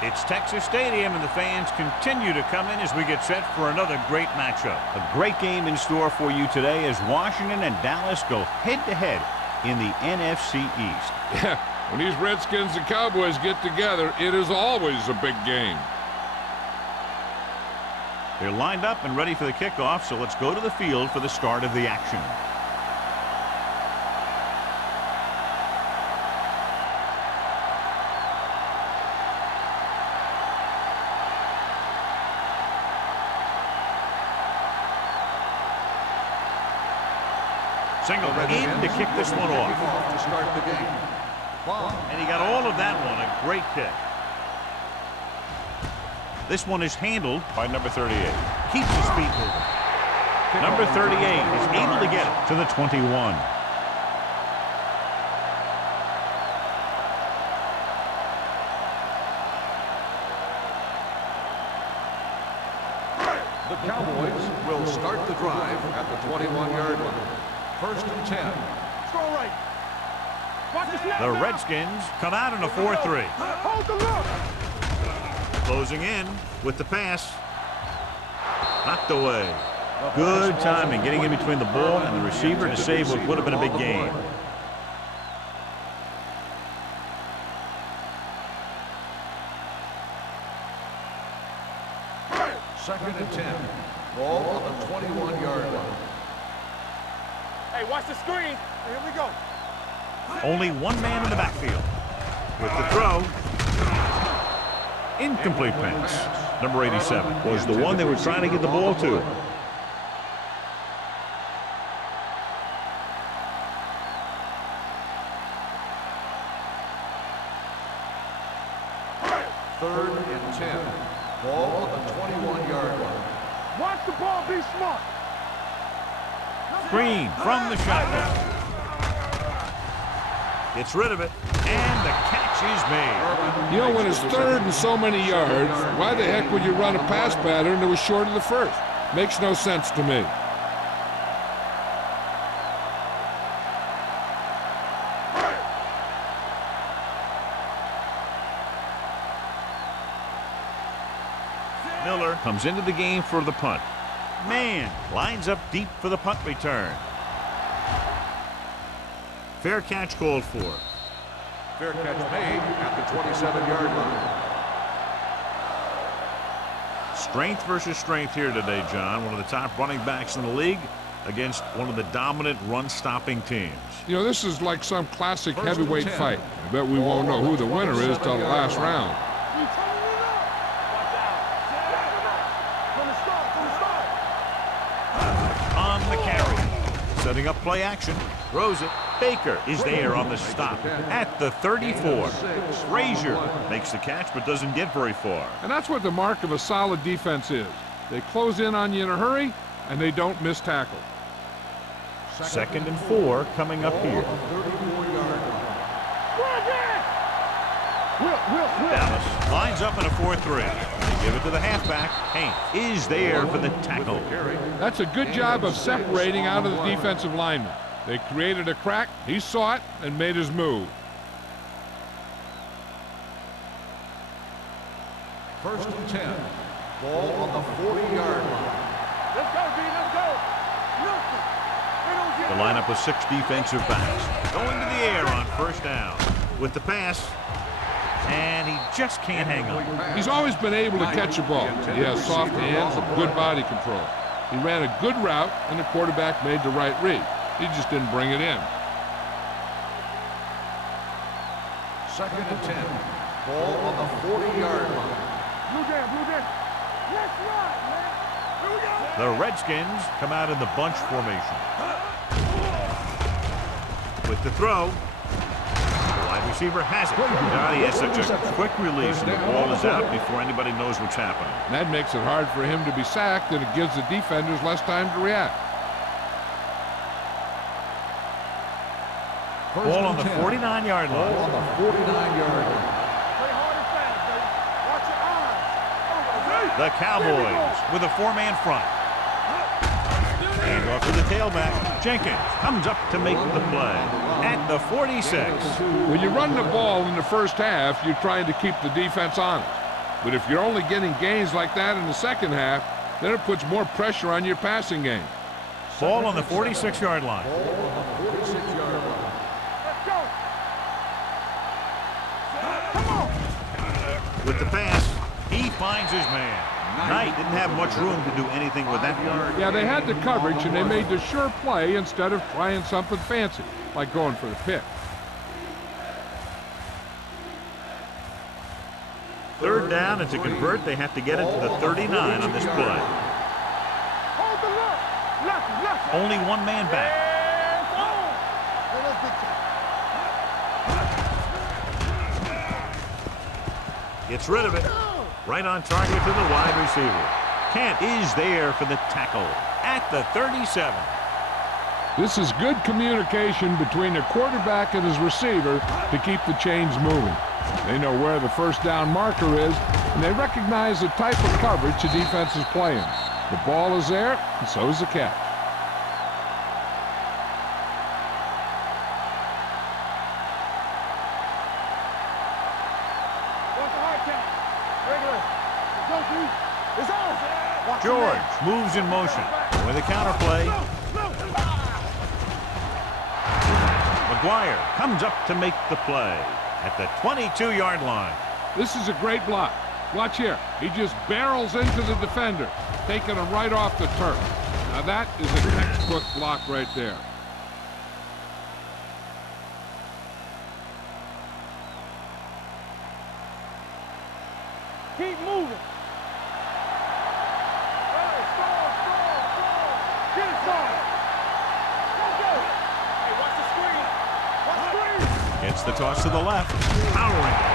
It's Texas Stadium, and the fans continue to come in as we get set for another great matchup. A great game in store for you today as Washington and Dallas go head-to-head in the NFC East. Yeah, when these Redskins and Cowboys get together, it is always a big game. They're lined up and ready for the kickoff, so let's go to the field for the start of the action. Single in to kick this one off. To start the game. And he got all of that one. A great kick. This one is handled by number 38. Keeps his feet moving. Number 38 is able to get it to the 21. The Cowboys will start the drive at the 21-yard line. First and 10. Go right. Watch the snap. The Redskins come out in a 4-3. Hold the look. Closing in with the pass. Knocked away. Good timing, getting in between the ball and the receiver to save what would have been a big gain. Second and 10. Ball on the 21-yard line. Hey, watch the screen. Here we go. Only one man in the backfield. With the throw. Incomplete pass. Number 87 was the one they were trying to get the ball to. Third and 10. Ball on the 21-yard line. Watch the ball. Be smart. Green from the shotgun. Gets rid of it, and the catch is made. You know, when it's third and so many yards, why the heck would you run a pass pattern that was short of the first? Makes no sense to me. Miller comes into the game for the punt. Man lines up deep for the punt return. Fair catch called for. Fair catch made at the 27-yard line. Strength versus strength here today, John. One of the top running backs in the league against one of the dominant run-stopping teams. You know, this is like some classic heavyweight fight. I bet we won't know who the winner is till the last round. On the carry. Setting up play action. Throws it. Baker is there on the stop at the 34. Frazier makes the catch but doesn't get very far. And that's what the mark of a solid defense is. They close in on you in a hurry, and they don't miss tackle. Second and 4 coming up here. Dallas lines up in a 4-3. They give it to the halfback. Haint is there for the tackle. That's a good job of separating out of the defensive lineman. They created a crack, he saw it, and made his move. First and 10. Ball on the 40-yard line. Let's go, B. Let's go. The lineup of 6 defensive backs going to the air on first down with the pass, and he just can't hang on. He's always been able to catch a ball. He has soft hands and good body control. He ran a good route, and the quarterback made the right read. He just didn't bring it in. Second and 10. Ball on the 40-yard line. Blue down, blue down. Let's ride, man. Here we go. The Redskins come out in the bunch formation. With the throw, the wide receiver has it. Now he has such a quick release, and the ball is out before anybody knows what's happening. And that makes it hard for him to be sacked, and it gives the defenders less time to react. Ball on the 49-yard line. Ball on the 49-yard line. Play hard and fast, baby. Watch your eyes. The Cowboys with a 4-man front. Hand off to the tailback. Jenkins comes up to make the play at the 46. When you run the ball in the first half, you're trying to keep the defense honest. But if you're only getting gains like that in the second half, then it puts more pressure on your passing game. Ball on the 46-yard line. Ball on the 46-yard line. Let's go. Come on. With the pass, he finds his man. Knight didn't have much room to do anything with that. Yeah, they had the coverage, and they made the sure play instead of trying something fancy, like going for the pick. Third down, and to convert, they have to get it to the 39 on this play. Hold the look. Left. Only one man back. Gets rid of it. Right on target to the wide receiver. Kent is there for the tackle at the 37. This is good communication between the quarterback and his receiver to keep the chains moving. They know where the first down marker is, and they recognize the type of coverage the defense is playing. The ball is there, and so is the catch. George moves in motion with a counterplay. McGuire comes up to make the play at the 22-yard line. This is a great block. Watch here. He just barrels into the defender, taking him right off the turf. Now that is a textbook block right there. Keep moving. Get it started. Hey, watch the screen. Watch the screen. Gets the toss to the left. Powering ahead.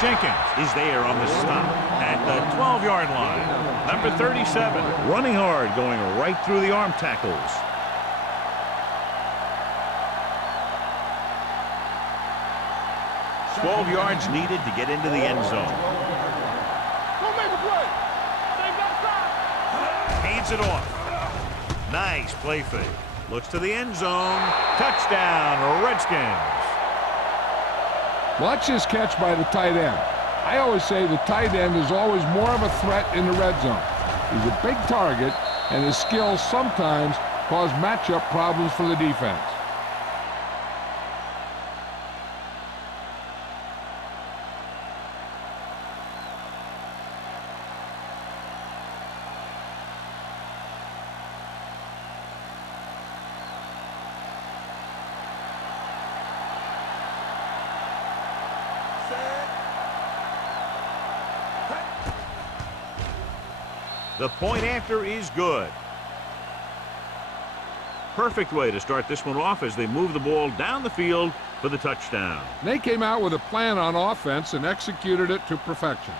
Jenkins is there on the stop at the 12-yard line. Number 37, running hard, going right through the arm tackles. $12 yards needed to get into the end zone. Don't make a play. Stay backside. Hands it off. Nice play fake. Looks to the end zone. Touchdown, Redskins. Watch this catch by the tight end. I always say the tight end is always more of a threat in the red zone. He's a big target, and his skills sometimes cause matchup problems for the defense. The point after is good. Perfect way to start this one off as they move the ball down the field for the touchdown. They came out with a plan on offense and executed it to perfection.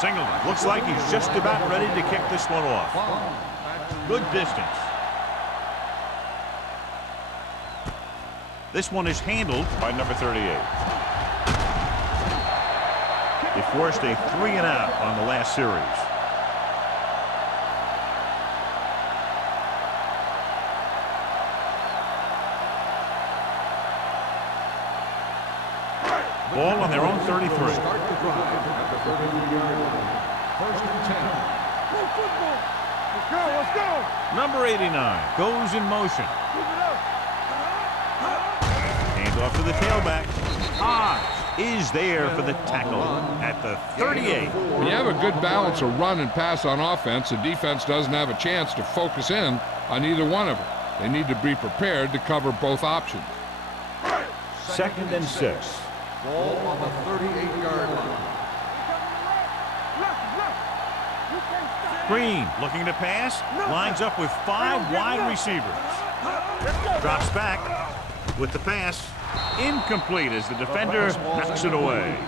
Singleton looks like he's just about ready to kick this one off. Good distance. This one is handled by number 38. They forced a 3-and-out on the last series. Ball on their own 33. Start the drive at the 32-yard line. First and 10. Go football. Let's go. Number 89 goes in motion. Keep it up. Hands off to the tailback. Hodge is there for the tackle at the 38. When you have a good balance of run and pass on offense, the defense doesn't have a chance to focus in on either one of them. They need to be prepared to cover both options. 2nd and 6. Ball on the 38-yard line. Green looking to pass. Lines up with 5 wide receivers. Drops back with the pass. Incomplete as the defender knocks it away.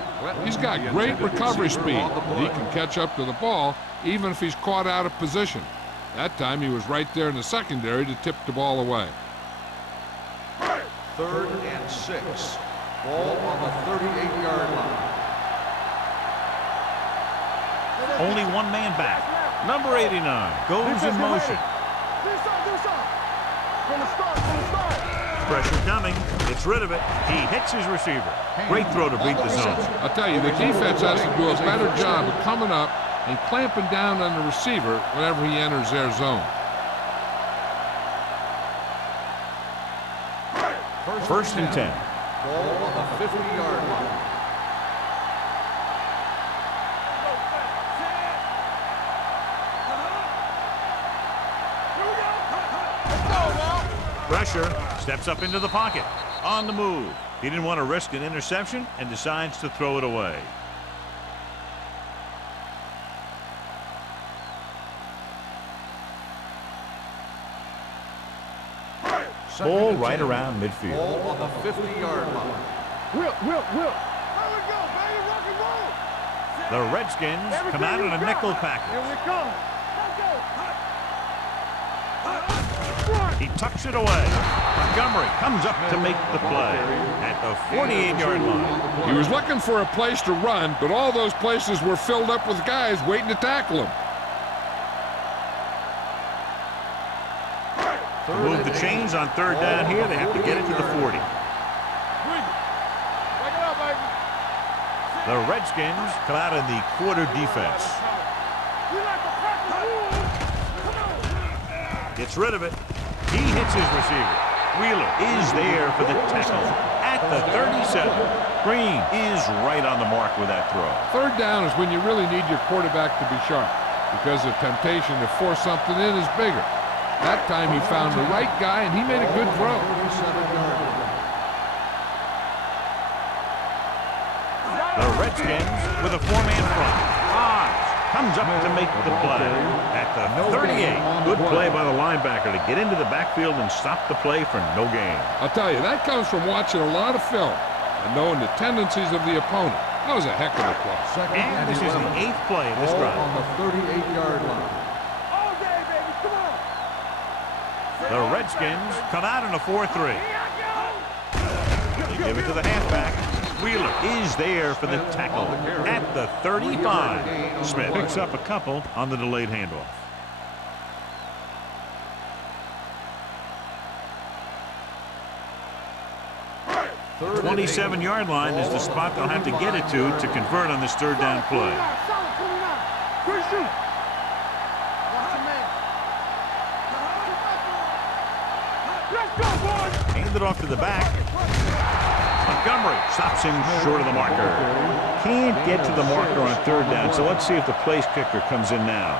He's got great recovery speed. He can catch up to the ball even if he's caught out of position. That time he was right there in the secondary to tip the ball away. 3rd and 6. Ball on the 38-yard line. Only one man back. Number 89 goes in motion. Pressure coming. Gets rid of it. He hits his receiver. Great throw to beat the zone. I'll tell you, the defense has to do a better job of coming up and clamping down on the receiver whenever he enters their zone. First and 10. Ball on the 50-yard line. Pressure, steps up into the pocket. On the move. He didn't want to risk an interception and decides to throw it away. Ball right around midfield. Ball on the 50-yard line. Will. There we go, baby. Rock and roll. The Redskins come out in a nickel package. Here we come. He tucks it away. Montgomery comes up to make the play at the 48-yard line. He was looking for a place to run, but all those places were filled up with guys waiting to tackle him. To move the chains on 3rd down here, they have to get it to the 40. The Redskins come out in the quarter defense. Gets rid of it. He hits his receiver. Wheeler is there for the tackle at the 37. Green is right on the mark with that throw. 3rd down is when you really need your quarterback to be sharp because the temptation to force something in is bigger. That time he found the right guy and he made a good throw. The Redskins with a 4-man front. Comes up to make the play at the 38. Good play by the linebacker to get into the backfield and stop the play for no gain. I'll tell you, that comes from watching a lot of film and knowing the tendencies of the opponent. That was a heck of a play. And this is the 8th play of this drive. On the 38-yard line. All day, baby. Come on. The Redskins come out in a 4-3. They give it to the halfback. Wheeler is there for the tackle at the 35. Smith picks up a couple on the delayed handoff. 27-yard line is the spot they'll have to get it to convert on this 3rd down play. Hand it off to the back. Montgomery stops him short of the marker. Can't get to the marker on 3rd down, so let's see if the place kicker comes in now.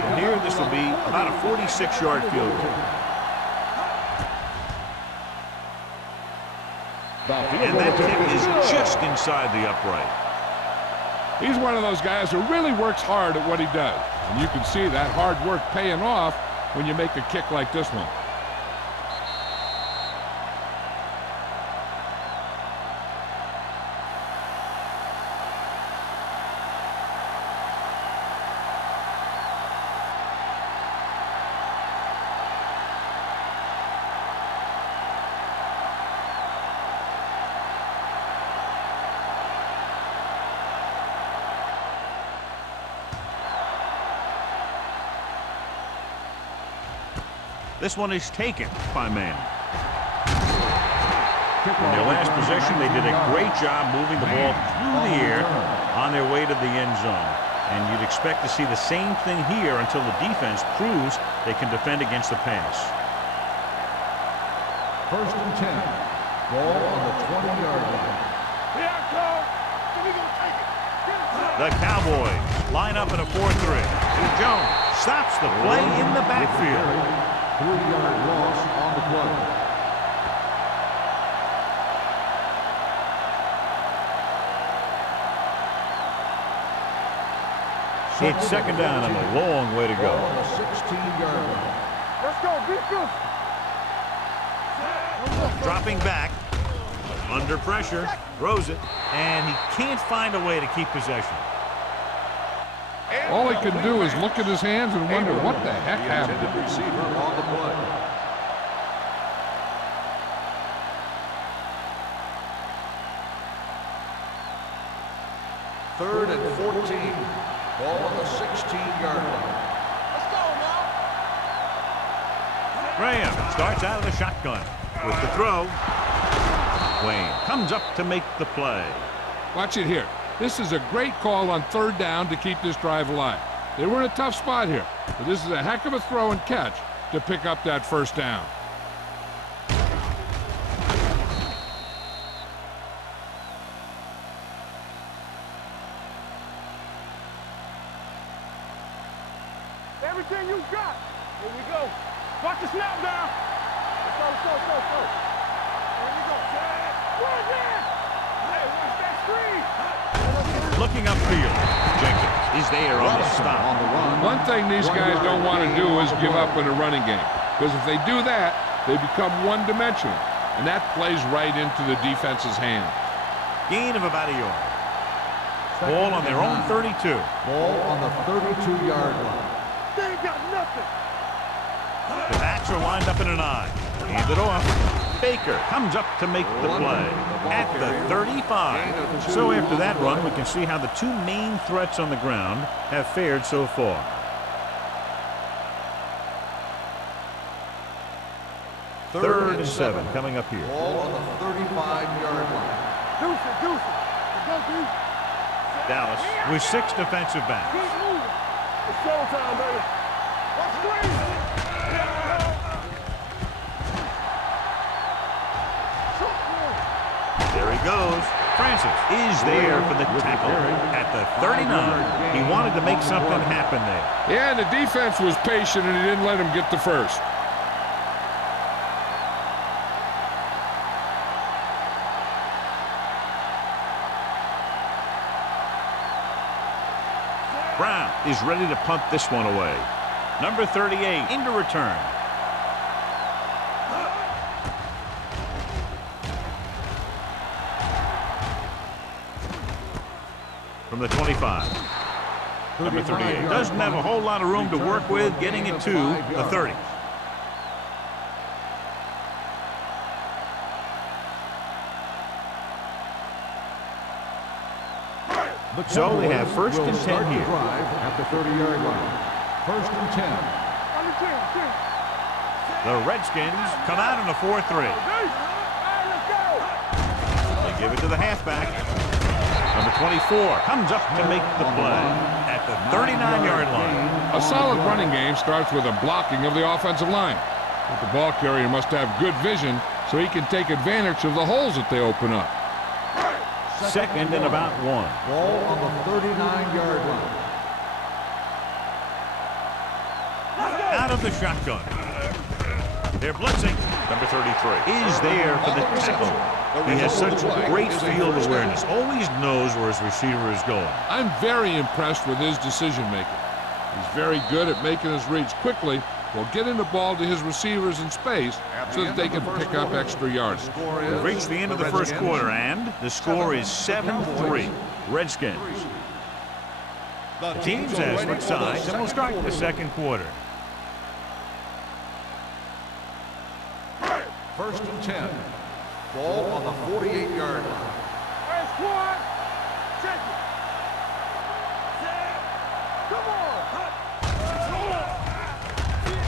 From here, this will be about a 46-yard field goal. And that kick is just inside the upright. He's one of those guys who really works hard at what he does. And you can see that hard work paying off when you make a kick like this one. This one is taken by man. In their last possession, they did a great job moving the ball through the air on their way to the end zone. And you'd expect to see the same thing here until the defense proves they can defend against the pass. 1st and 10. Ball on the 20-yard line. The Cowboys line up in a 4-3. Jones stops the play in the backfield. 3-yard loss on the play. It's 2nd down and a long way to go. On the 16-yard line. Let's go. Beat this. Dropping back. Under pressure, throws it, and he can't find a way to keep possession. All he can do is look at his hands and wonder what the heck happened. The intended receiver on the play. Third and 14. Ball on the 16-yard line. Let's go now. Graham starts out of the shotgun with the throw. Wayne comes up to make the play. Watch it here. This is a great call on third down to keep this drive alive. They were in a tough spot here, but this is a heck of a throw and catch to pick up that first down. Everything you got. Here we go. Watch the snap down. Let's go, let's go, let's go, let's go. Here we go. Where's that? Hey, watch that screen. Looking upfield, Jenkins is there on the stop. One thing these guys don't want to do is give up in a running game, because if they do that, they become one-dimensional, and that plays right into the defense's hand. Gain of about a yard. Ball on their own 32. Ball on the 32-yard line. They ain't got nothing. The backs are lined up in an I. Hand it off. Baker comes up to make the play at the 35. So after that run, we can see how the two main threats on the ground have fared so far. Third and 7 coming up here. Ball on the 35-yard line. Deuce it, deuce it. Go, Deuce. Dallas with 6 defensive backs. Keep moving. It's showtime, baby. Watch screen. There he goes. Francis is there for the tackle at the 39. He wanted to make something happen there. Yeah, and the defense was patient, and he didn't let him get the first. Brown is ready to punt this one away. Number 38 into return. From the 25. Number 38 doesn't have a whole lot of room to work with, getting it to the 30. So they have first and 10 here. At the 30-yard line. First and 10. On the 10, 10. The Redskins come out in a 4-3. All right, let's go. They give it to the halfback. Number 24 comes up to make the play at the 39-yard line. A solid running game starts with a blocking of the offensive line. But the ball carrier must have good vision so he can take advantage of the holes that they open up. Second and about 1. Ball on the 39-yard line. Out of the shotgun. They're blitzing. Number 33 is there for the tackle. He has such great field awareness. Always knows where his receiver is going. I'm very impressed with his decision-making. He's very good at making his reads quickly while getting the ball to his receivers in space so that they can pick up extra yards. We've reached the end of the first quarter, and the score is 7-3. Redskins. The teams have switched sides, and we'll start the second quarter. First and 10. Ball on the 48-yard line. All right, squad. Check it. Come on.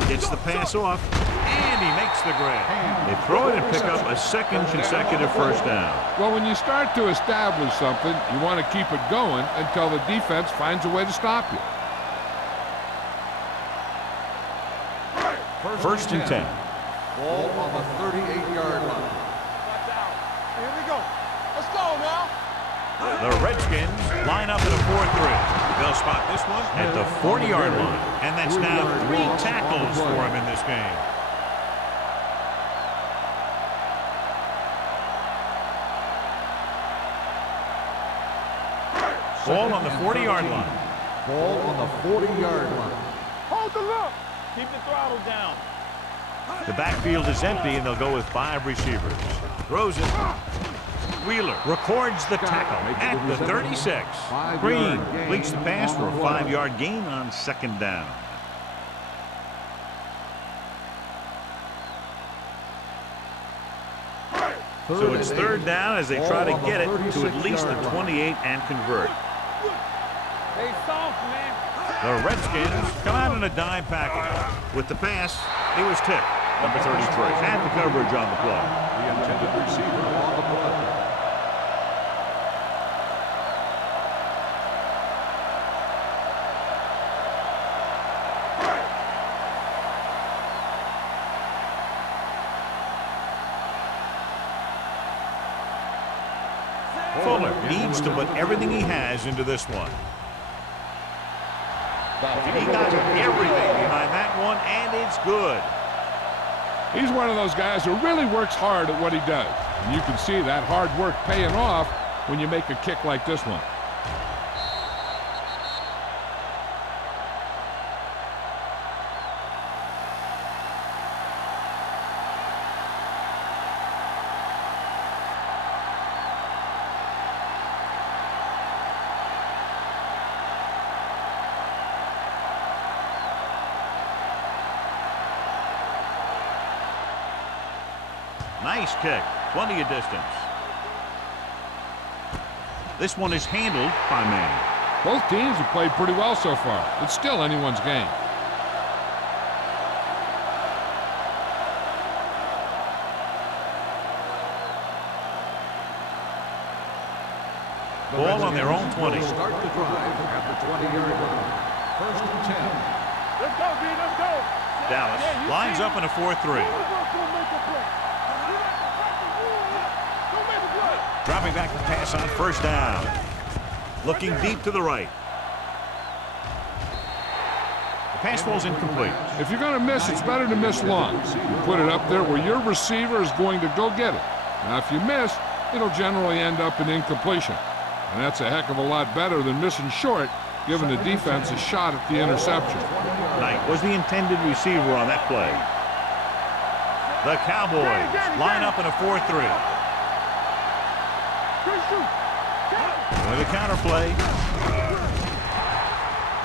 Gets the pass off, and he makes the grab. They throw it and pick up a second consecutive first down. Well, when you start to establish something, you want to keep it going until the defense finds a way to stop you. First and 10. Ball on the 38-yard line. Here we go. Let's go now. The Redskins line up in a 4-3. They'll spot this one at the 40-yard line. And that's now 3 tackles for him in this game. Ball on the 40-yard line. Ball on the 40-yard line. Hold the look. Keep the throttle down. The backfield is empty, and they'll go with 5 receivers. Throws it. Wheeler records the tackle at the 36. Green completes the pass for a 5-yard gain on 2nd down. So it's 3rd down as they try to get it to at least the 28 and convert. Stay soft, man. The Redskins come out in a dime package. With the pass, it was tipped. Number 33 had the coverage on the play. The intended receiver on the play. Fuller needs to put everything he has into this one. He got everything behind that one, and it's good. He's one of those guys who really works hard at what he does. And you can see that hard work paying off when you make a kick like this one. Nice kick. Plenty of distance. This one is handled by Manning. Both teams have played pretty well so far. It's still anyone's game. Ball on their own 20. Start the drive at the 20-yard line. 1st and 10. Let's go, B. Let's go. Dallas lines up in a 4-3. Dropping back the pass on 1st down. Looking deep to the right. The pass falls incomplete. If you're going to miss, it's better to miss long. You put it up there where your receiver is going to go get it. Now, if you miss, it'll generally end up in incompletion. And that's a heck of a lot better than missing short, giving the defense a shot at the interception. Knight was the intended receiver on that play. The Cowboys line up in a 4-3. With a counter play.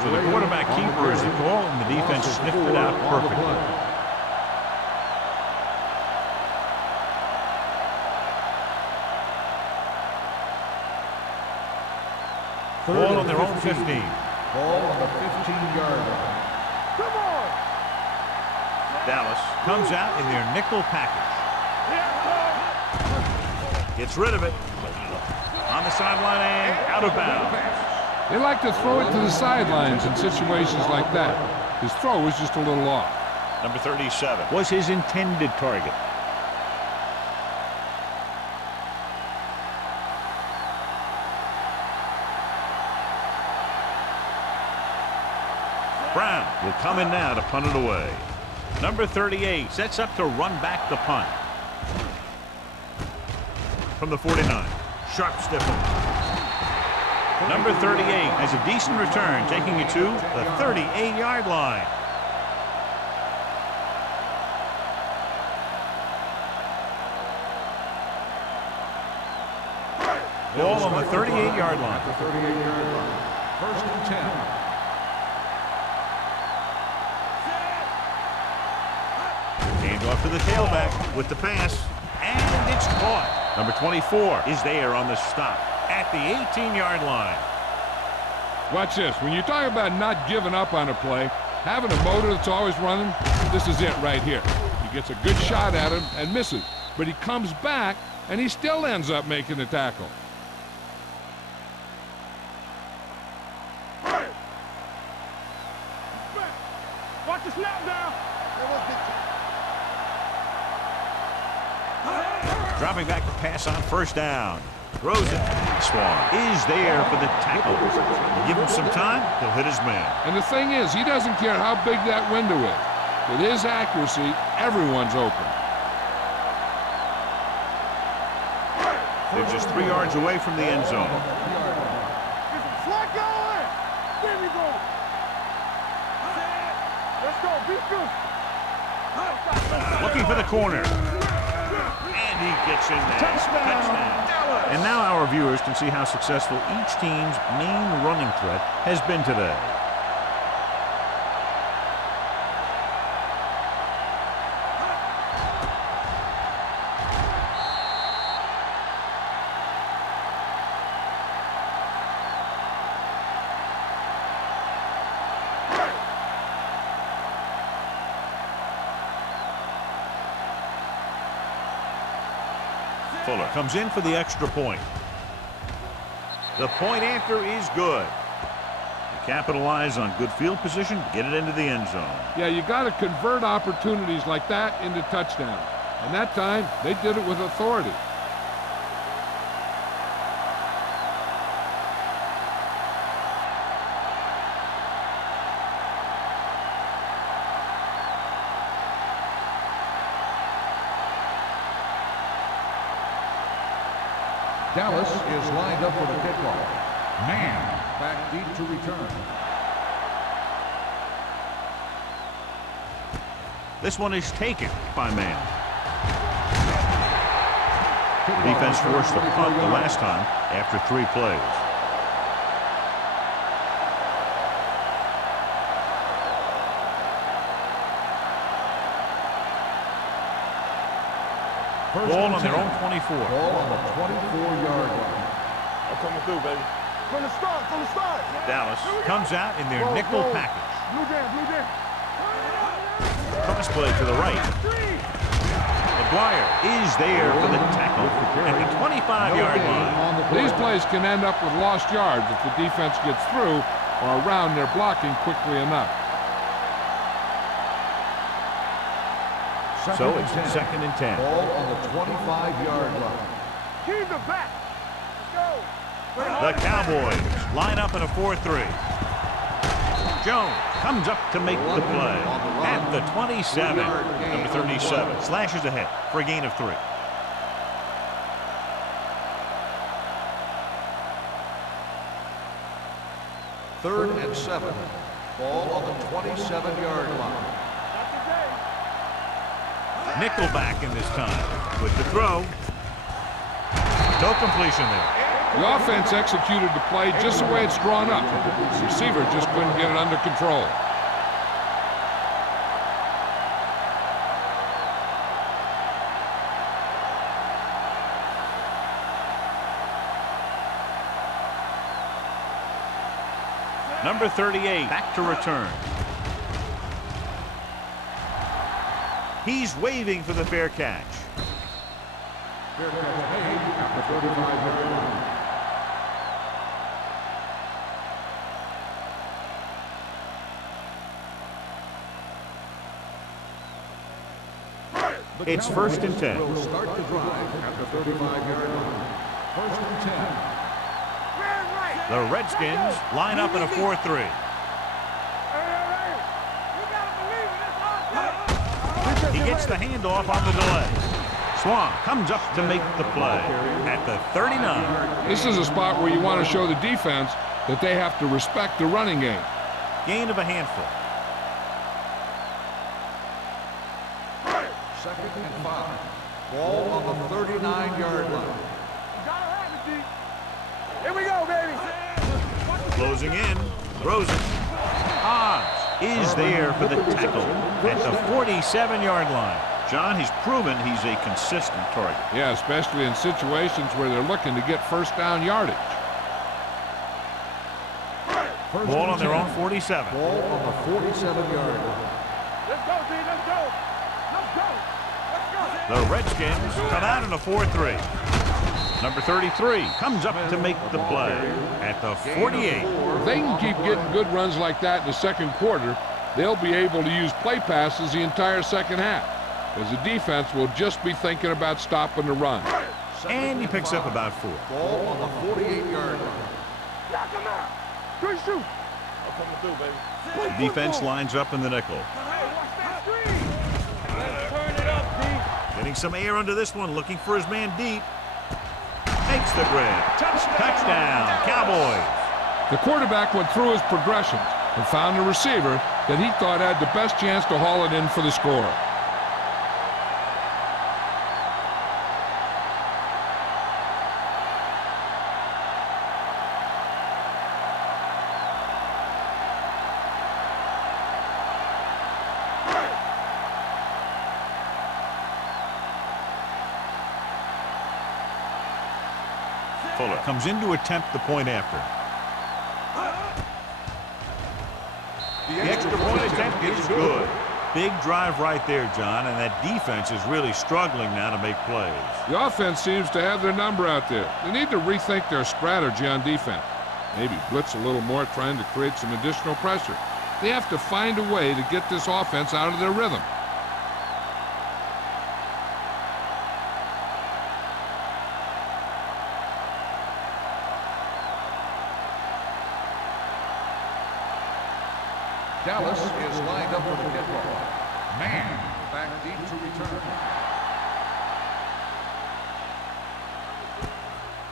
So the quarterback keeper is the call, and the defense sniffed it out perfectly. Ball on their own 15. Ball on the 15-yard line. Come on. Dallas comes out in their nickel package. Gets rid of it. On the sideline and out of bounds. They like to throw it to the sidelines in situations like that. His throw was just a little off. Number 37 was his intended target. Brown will come in now to punt it away. Number 38 sets up to run back the punt. From the 49. Sharp stiff one. Number 38 has a decent return, taking it to the 38-yard line. Ball on the 38-yard line. The 38-yard line. 1st and 10. Hand off to the tailback with the pass, and it's caught. Number 24 is there on the stop at the 18-yard line. Watch this. When you talk about not giving up on a play, having a motor that's always running, this is it right here. He gets a good shot at him and misses, but he comes back, and he still ends up making the tackle. Watch the snap down. Dropping back the pass on 1st down. Throws it. Swan is there for the tackle. Give him some time, he'll hit his man. And the thing is, he doesn't care how big that window is. With his accuracy, everyone's open. They're just 3 yards away from the end zone. Slide going. There we go. Let's go. Be good. Looking for the corner. And He gets in there. Touchdown. And now our viewers can see how successful each team's main running threat has been today. Fuller comes in for the extra point. The point after is good. You capitalize on good field position to get it into the end zone. Yeah, you got to convert opportunities like that into touchdowns. And that time, they did it with authority. Dallas is lined up for the kickoff. Man back deep to return. This one is taken by man. The defense forced a punt the last time after 3 plays. Ball on their own 24. Ball on the 24-yard line. I'm coming through, baby. From the start, from the start. Dallas comes out in their nickel package. Blue jam, blue jam. Cross play to the right. McGuire is there for the tackle at the 25-yard line. These plays can end up with lost yards if the defense gets through or around their blocking quickly enough. So it's 2nd and 10. Ball on the 25-yard line. Keep the back. Let's go. The Cowboys line up in a 4-3. Jones comes up to make the play at the 27. Number 37 slashes ahead for a gain of 3. Third and 7. Ball on the 27-yard line. Nickelback in this time with the throw. No completion there. The offense executed the play just the way it's drawn up. The receiver just couldn't get it under control. Number 38 back to return. He's waving for the fair catch. Fair catch made at the 35-yard line. It's 1st and 10. Will start the drive at the 35-yard line. 1st and 10. The Redskins line up in a 4-3. He gets the handoff on the delay. Swan comes up to make the play at the 39. This is a spot where you want to show the defense that they have to respect the running game. Gain of a handful. 2nd and 5. Ball on the 39-yard line. Here we go, baby. Closing in. Throws it. Hobbs is there for the tackle at the 47-yard line. John, he's proven he's a consistent target. Yeah, especially in situations where they're looking to get first down yardage. Ball on their own 47. Ball on the 47-yard line. Let's go, D. Let's go. Let's go. Let's go. The Redskins come out in a 4-3. Number 33 comes up to make the play at the 48. If they can keep getting good runs like that in the second quarter, they'll be able to use play passes the entire second half, as the defense will just be thinking about stopping the run. And he picks up about 4. Ball on the 48-yard line. Knock him out. Good shoot. I'm coming through, baby. The defense lines up in the nickel. Hey, watch that screen. Let's turn it up, D. Getting some air under this one, looking for his man deep. Makes the grab. Touchdown, Cowboys. The quarterback went through his progressions and found a receiver that he thought had the best chance to haul it in for the score. Fuller comes in to attempt the point after. The extra point attempt is good. Big drive right there, John, and that defense is really struggling now to make plays. The offense seems to have their number out there. They need to rethink their strategy on defense. Maybe blitz a little more, trying to create some additional pressure. They have to find a way to get this offense out of their rhythm. Dallas is lined up for the kickoff. Man back deep to return.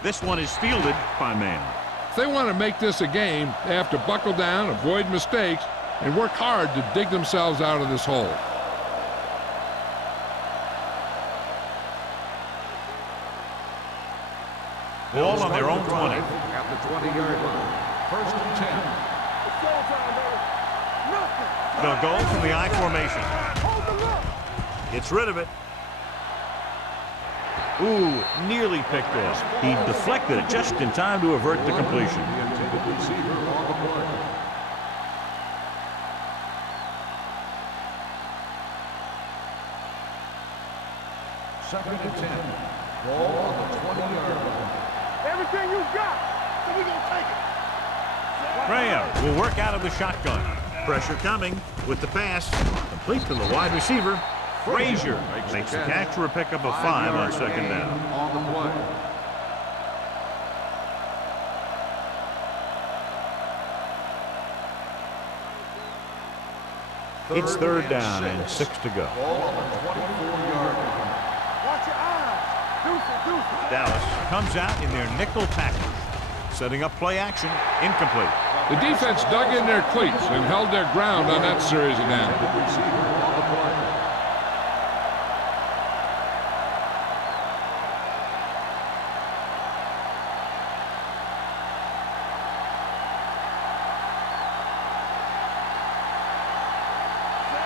This one is fielded by Man. If they want to make this a game, they have to buckle down, avoid mistakes, and work hard to dig themselves out of this hole. Ball on their own 20. At the 20-yard line. First and 10. They'll go from the I formation. Gets rid of it. Ooh, nearly picked off. He deflected it just in time to avert the completion. The intended receiver on the play. Second and 10. Ball on the 20-yard line. Everything you got, so we gonna take it. Graham will work out of the shotgun. Pressure coming with the pass. Complete to the wide receiver. Frazier makes the catch for a pickup of 5 on second down. On the play. It's third down and 6 to go. Ball on the 24-yard line. Watch your eyes. Deuce. Dallas comes out in their nickel package. Setting up play action. Incomplete. The defense dug in their cleats and held their ground on that series of downs. Receiver on the play.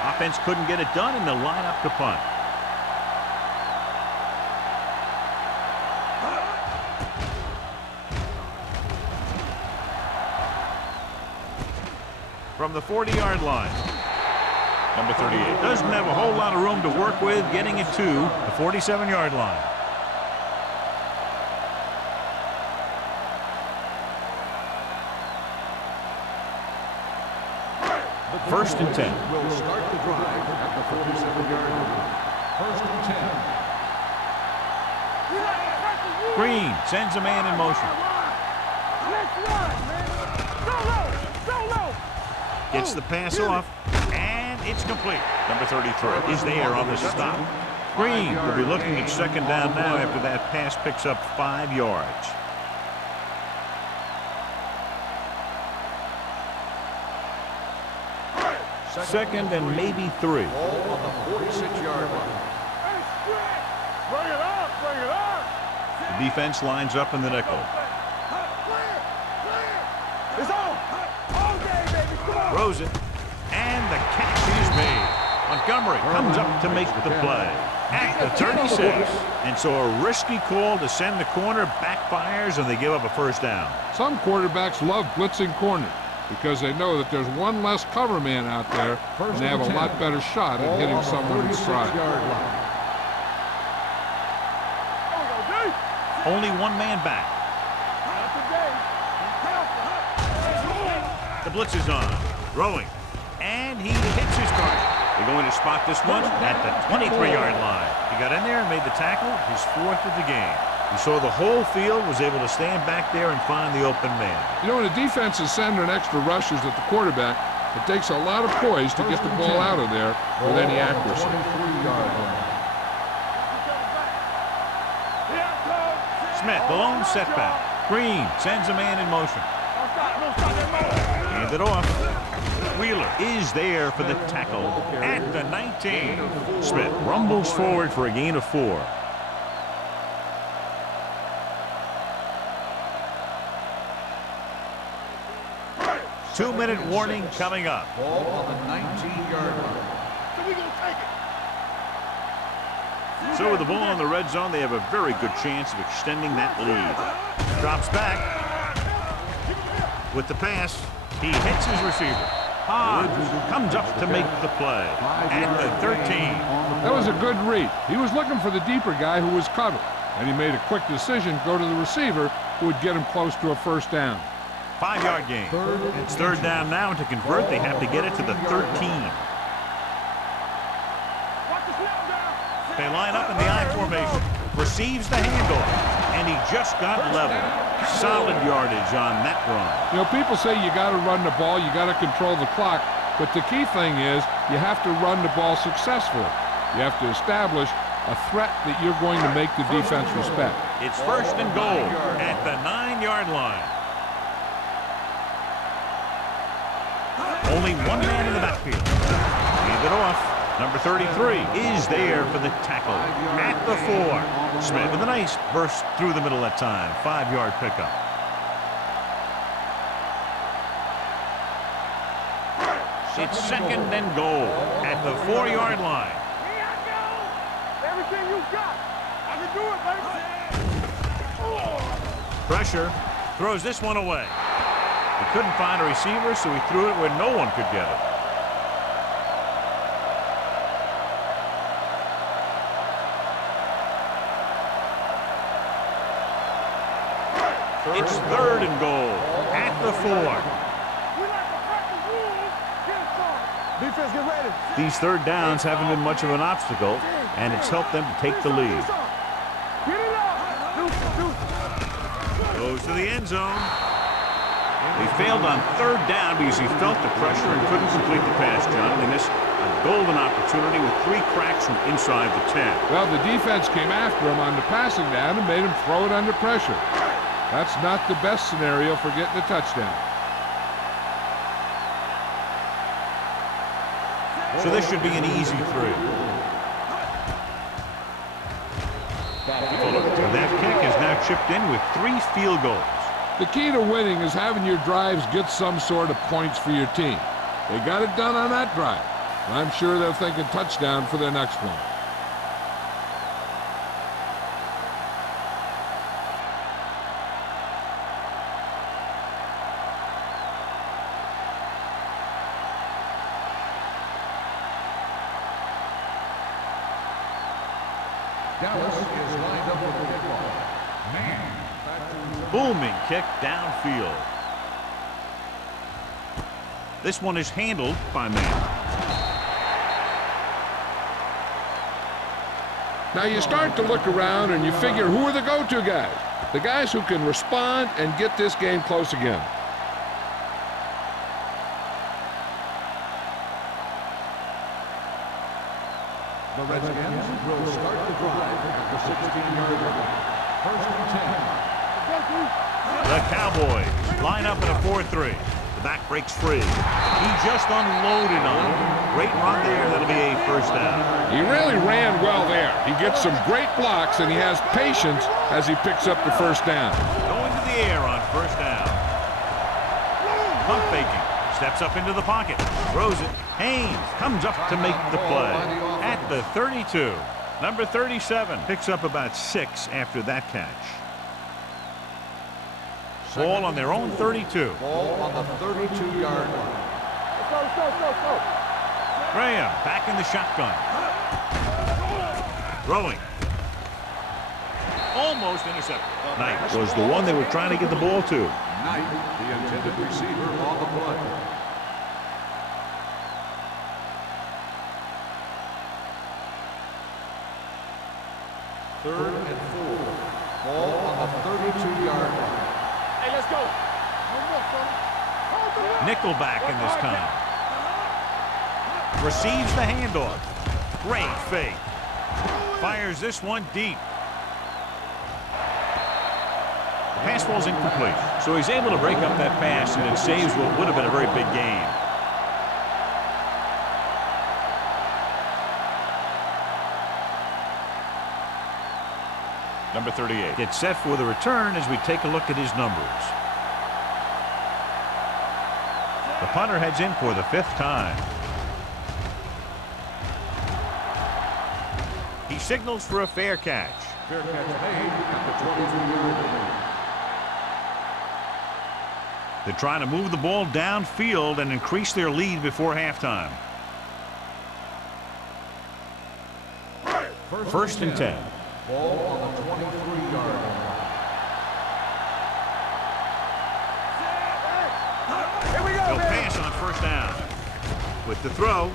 Offense couldn't get it done, and they'll line up to punt. From the 40-yard line. Number 38. Doesn't have a whole lot of room to work with, getting it to the 47-yard line. First and 10. Will start the drive at the 47-yard line. First and 10. Green sends a man in motion. Let's run, man. Go low. Gets the pass off, and it's complete. Number 33. Is there on the stop. Green will be looking at second down now after that pass picks up 5 yards. Second and maybe 3. Ball on the 46-yard line. Bring it up. The defense lines up in the nickel. It's on. All day, baby. Come on. Throws it, and the catch is made. Montgomery comes up to make the play at the 36. And so a risky call to send the corner backfires, and they give up a first down. Some quarterbacks love blitzing corners because they know that there's one less cover man out there, and they have a lot better shot at hitting someone in stride. Only one man back. The blitz is on. Throwing. And he hits his target. They're going to spot this one at the 23-yard line. He got in there and made the tackle, his 4th of the game. He saw the whole field, was able to stand back there and find the open man. You know, when the defense is sending extra rushes at the quarterback, it takes a lot of poise to get the ball out of there with any accuracy. Smith, the lone setback. Green sends a man in motion. Hand it off. Wheeler is there for the tackle at the 19. Smith rumbles forward for a gain of 4. Two-minute warning coming up. Ball on the 19-yard line. So we gonna take it. So with the ball in the red zone, they have a very good chance of extending that lead. Drops back. With the pass, he hits his receiver. Comes up to make the play at the 13. That was a good read. He was looking for the deeper guy who was covered, and he made a quick decision to go to the receiver who would get him close to a first down. 5-yard gain. It's third down now, and to convert, they have to get it to the 13. They line up in the I formation. Receives the handoff, and he just got level. Solid yardage on that run. You know, people say you got to run the ball, you got to control the clock, but the key thing is you have to run the ball successfully. You have to establish a threat that you're going to make the defense respect. It's first and goal at the 9-yard line. Only one man in the backfield. Hand it off. Number 33 is there for the tackle at the 4. Smith with a nice burst through the middle that time. 5-yard pickup. It's second and goal at the 4-yard line. Here I go. Everything you got. I can do it, baby. Pressure. Throws this one away. He couldn't find a receiver, so he threw it where no one could get it. It's third and goal at the 4. We like to practice rules. Get it started. Defense, get ready. These third downs haven't been much of an obstacle, and it's helped them to take the lead. Get it up. Goes to the end zone. He failed on third down because he felt the pressure and couldn't complete the pass, John. They missed a golden opportunity with 3 cracks from inside the 10. Well, the defense came after him on the passing down and made him throw it under pressure. That's not the best scenario for getting a touchdown. So this should be an easy 3. That kick is now chipped in with 3 field goals. The key to winning is having your drives get some sort of points for your team. They got it done on that drive. I'm sure they'll think a touchdown for their next one. Dallas is lined up with the kickoff. Booming kick downfield. This one is handled by Man. Now you start to look around and you figure, who are the go-to guys? The guys who can respond and get this game close again. The Redskins will start the drive at the 16-yard line. First and 10. The Cowboys line up in a 4-3. The back breaks free. He just unloaded on him. Great run there. That'll be a first down. He really ran well there. He gets some great blocks and he has patience as he picks up the first down. Going to the air on first down. Pump faking. Steps up into the pocket. Throws it. Haynes comes up to make the play at the 32. Number 37 picks up about 6 after that catch. Ball on their own 32. Ball on the 32-yard line. Go. Graham back in the shotgun. Throwing. Almost intercepted. Knight was the one they were trying to get the ball to. Knight, the intended receiver on the play. Third and 4. Ball on the 32-yard line. Hey, let's go. Nickelback in this time. Receives the handoff. Great fake. Fires this one deep. The pass falls incomplete. So he's able to break up that pass, and it saves what would have been a very big gain. Number 38 gets set for the return as we take a look at his numbers. The punter heads in for the 5th time. He signals for a fair catch. Fair catch made at the 22-yard line. They're trying to move the ball downfield and increase their lead before halftime. First and 10. Ball on the 23-yard line. Here we go, He'll man. pass on first down. With the throw,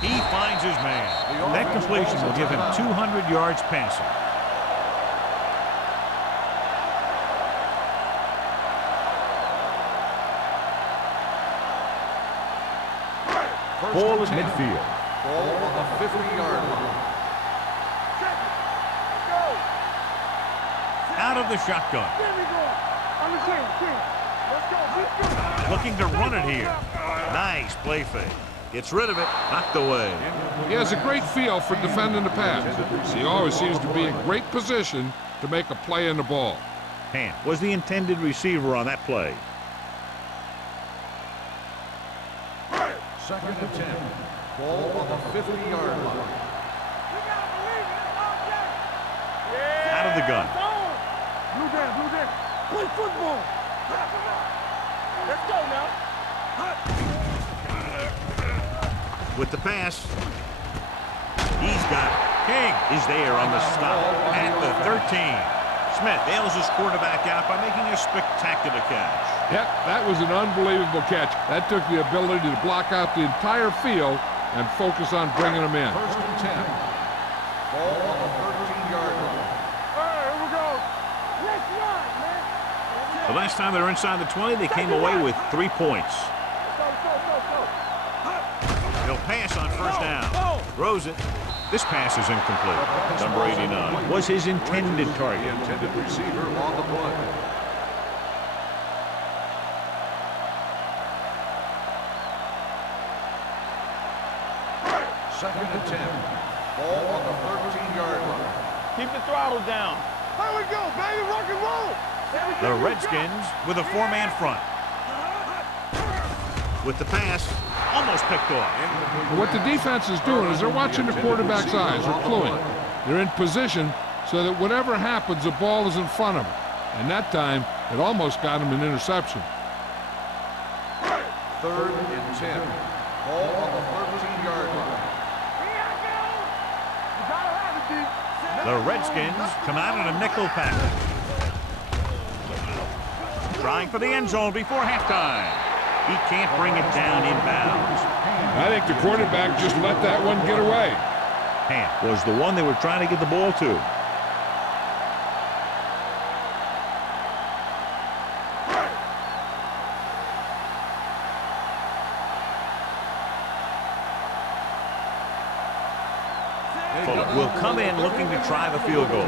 he finds his man. That completion will give him 200 yards passing. Ball is midfield. Ball on the 50-yard line. Out of the shotgun. There we go. On the team. Let's go. Looking to run it here. Nice play fake. Gets rid of it. Knocked away. He has a great feel for defending the pass. He always seems to be in great position to make a play in the ball. Ham was the intended receiver on that play. Second and 10. Ball on the 50-yard line. Out of the gun. Blue down. Play football. Let's go now. With the pass. He's got it. King is there on the stop at the 13. Smith bails his quarterback out by making a spectacular catch. Yep, that was an unbelievable catch. That took the ability to block out the entire field and focus on bringing them in. First and 10. Ball on the 13-yard line. All right, here we go. Let's run, man. The last time they were inside the 20, they came away with 3 points. Go. He'll pass on first down. Throws it. This pass is incomplete. Number 89 was his intended The target. intended receiver on the play. Second and 10. Ball on the 13-yard line. Keep the throttle down. Here we go, baby. Rock and roll. The Redskins with a 4-man front. With the pass, almost picked off. What the defense is doing is they're watching the quarterback's eyes. They're cluing. They're in position so that whatever happens, the ball is in front of them. And that time, it almost got him an interception. Third and 10. Ball on the 13-yard line. You gotta have it, D. The Redskins come out in a nickel package. Trying for the end zone before halftime. He can't bring it down inbounds. I think the quarterback just let that one get away. Ham was the one they were trying to get the ball to. Fuller will come in looking to try the field goal.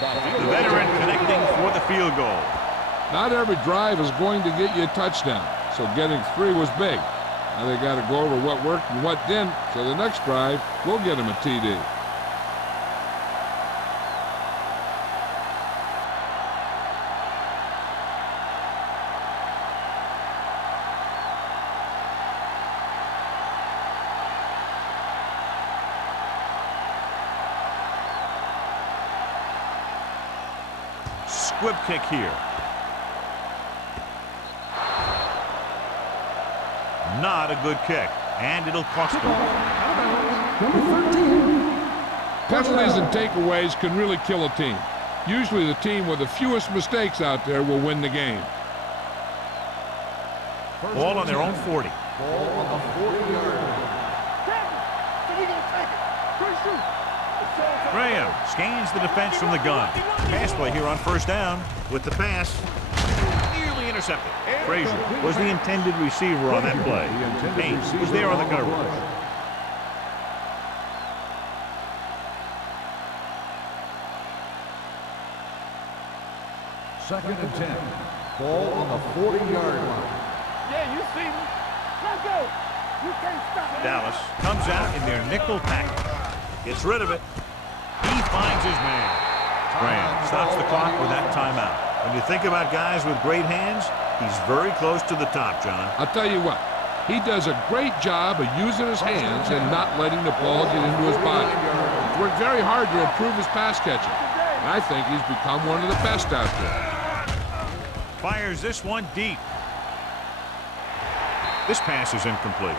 The veteran connecting for the field goal. Not every drive is going to get you a touchdown, so getting 3 was big. Now they got to go over what worked and what didn't, so the next drive will get him a TD. Squib kick here. Not a good kick, and it'll cost them. Penalties and takeaways can really kill a team. Usually the team with the fewest mistakes out there will win the game. Ball on their own 40. Ball on the 40-yard line. We gonna take it. Pretty soon. Graham scans the defense from the gun. Pass play here on first down with the pass. Nearly intercepted. Frazier was the intended receiver on that play. Haynes was there on the coverage. Second and 10. Ball on the 40-yard line. Yeah, you see me. Let's go. You can't stop it. Dallas comes out in their nickel package. Gets rid of it. He finds his man. Graham stops the clock with that timeout. When you think about guys with great hands, he's very close to the top, John. I'll tell you what, he does a great job of using his hands and not letting the ball get into his body. He's worked very hard to improve his pass catching. And I think he's become one of the best out there. Fires this one deep. This pass is incomplete.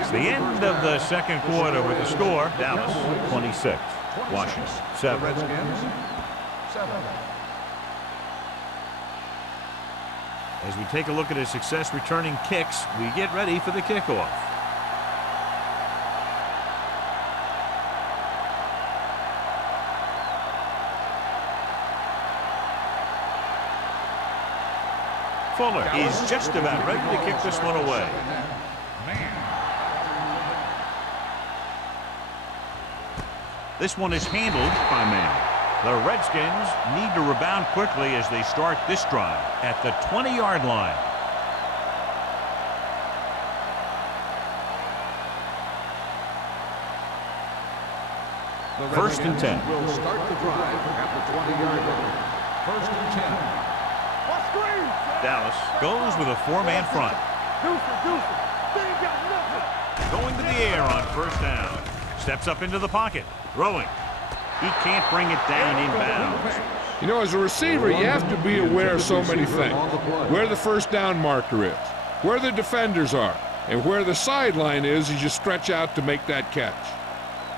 It's the end of the second quarter with the score. Dallas 26, Washington 7. Redskins 7. As we take a look at his success returning kicks, we get ready for the kickoff. Fuller is just about ready to kick this one away. This one is handled by man. The Redskins need to rebound quickly as they start this drive at the 20-yard line. First and 10. Will start the drive at the 20-yard line. First and 10. Dallas goes with a four-man front. Going to the air on first down. Steps up into the pocket. Throwing. He can't bring it down inbounds. You know, as a receiver, you have to be aware of so many things. Where the first down marker is, where the defenders are, and where the sideline is as you stretch out to make that catch.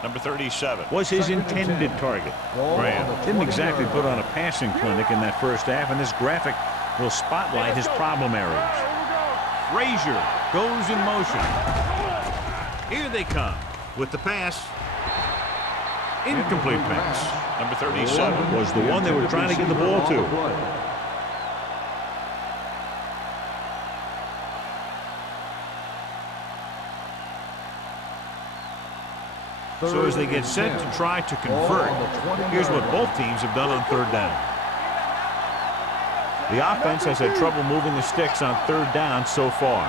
Number 37 was his intended target. Graham didn't exactly put on a passing clinic in that first half, and this graphic will spotlight his problem areas. Frazier goes in motion. Here they come with the pass. Incomplete pass. Number 37 was the one they were trying to get the ball to. So as they get set to try to convert, here's what both teams have done on third down. The offense has had trouble moving the sticks on third down so far.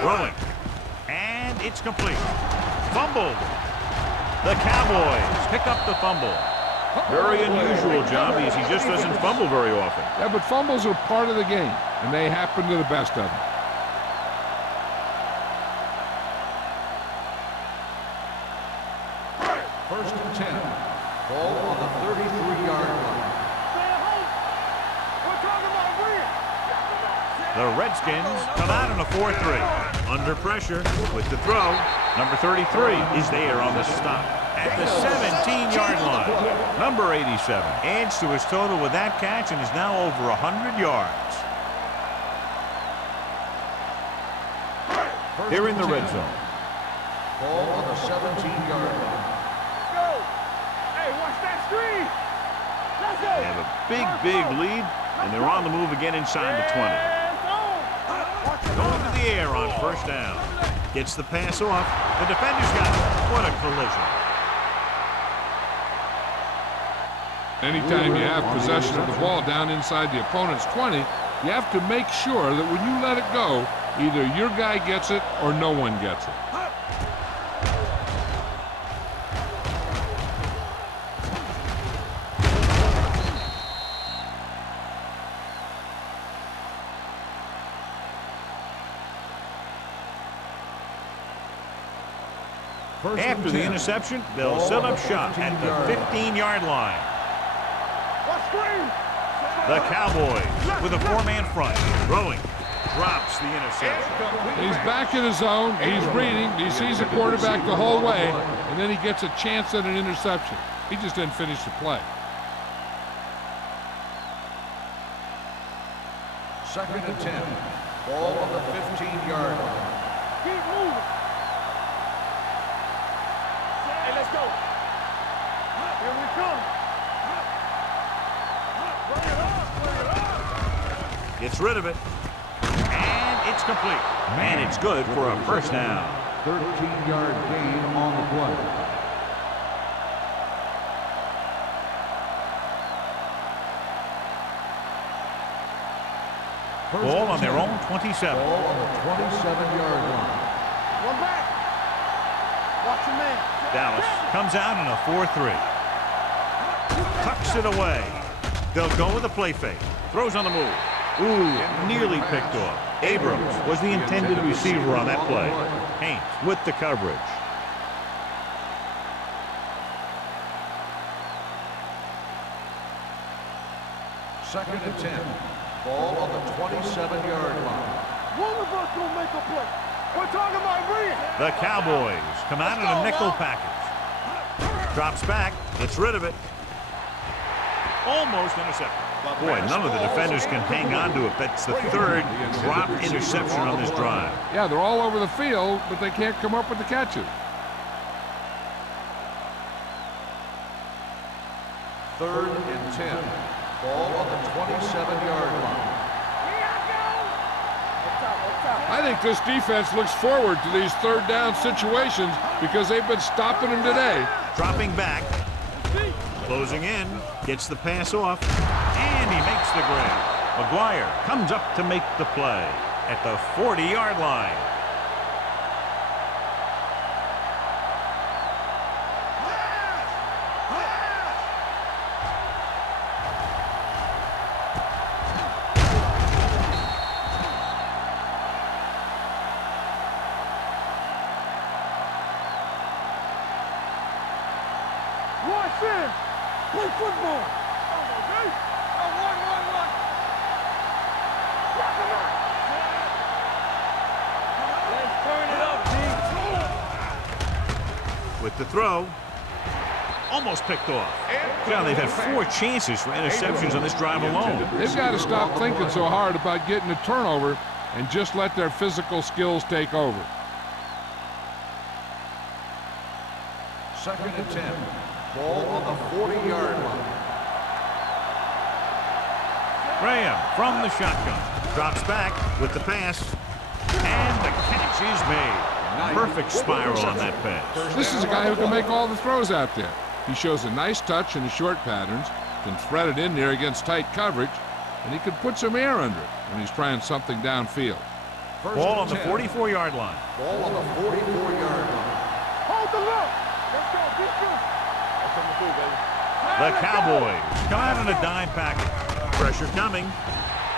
Throwing. And it's complete. Fumbled. The Cowboys pick up the fumble. Very unusual job because he just doesn't fumble very often. Yeah, but fumbles are part of the game, and they happen to the best of them. First and 10. Ball on the 33-yard line. The Redskins come out in a 4-3. Under pressure with the throw. Number 33 is there on the stop at the 17-yard line. Number 87 adds to his total with that catch and is now over 100 yards. They're in the red zone. Ball on the 17-yard line. They have a big lead, and they're on the move again inside the 20. Going to the air on first down. Gets the pass off. The defender's got it. What a collision. Anytime you have possession of the ball down inside the opponent's 20, you have to make sure that when you let it go, either your guy gets it or no one gets it. After the interception, they'll set up shop at the 15-yard line. The Cowboys with a four-man front. Throwing. Drops the interception. He's back in his zone. He's reading. He sees the quarterback the whole way, and then he gets a chance at an interception. He just didn't finish the play. Second and 10. Ball on the 15-yard line. Keep moving. Hey, let's go. Here we come. Gets rid of it. And it's complete. And it's good for a first down. 13-yard gain on the play. Ball on their own 27. Ball on the 27-yard line. One back. Watch your man. Dallas comes out in a 4-3. Tucks it away. They'll go with a play fake. Throws on the move. Ooh, nearly picked off. Abrams was the intended receiver on that play. Haynes with the coverage. Second and 10. Ball on the 27-yard line. One of us will make a play. We're talking about bringing. The Cowboys come out in a nickel package. Drops back, gets rid of it. Almost intercepted. Boy, none of the defenders can hang on to it. That's the third drop interception on this drive. Yeah, they're all over the field, but they can't come up with the catches. Third and 10. Ball on the 27-yard line. I think this defense looks forward to these third down situations because they've been stopping them today. Dropping back. Closing in. Gets the pass off. And he makes the grab. McGuire comes up to make the play at the 40-yard line. Watch this. Play football. Okay? One. Block him out. Let's turn it up, D. With the throw. Almost picked off. John, they've had 4 chances for interceptions on this drive alone. They've got to stop thinking so hard about getting a turnover and just let their physical skills take over. Second and 10. Ball on the 40-yard line. Graham from the shotgun. Drops back with the pass. And the catch is made. Perfect spiral on that pass. This is a guy who can make all the throws out there. He shows a nice touch in the short patterns, can thread it in there against tight coverage, and he can put some air under it when he's trying something downfield. Ball on the 44-yard line. Ball on the 44-yard line. Hold the look. Let's go. Defense. That's what we do, baby. The Cowboys come out in a dime package. Pressure coming.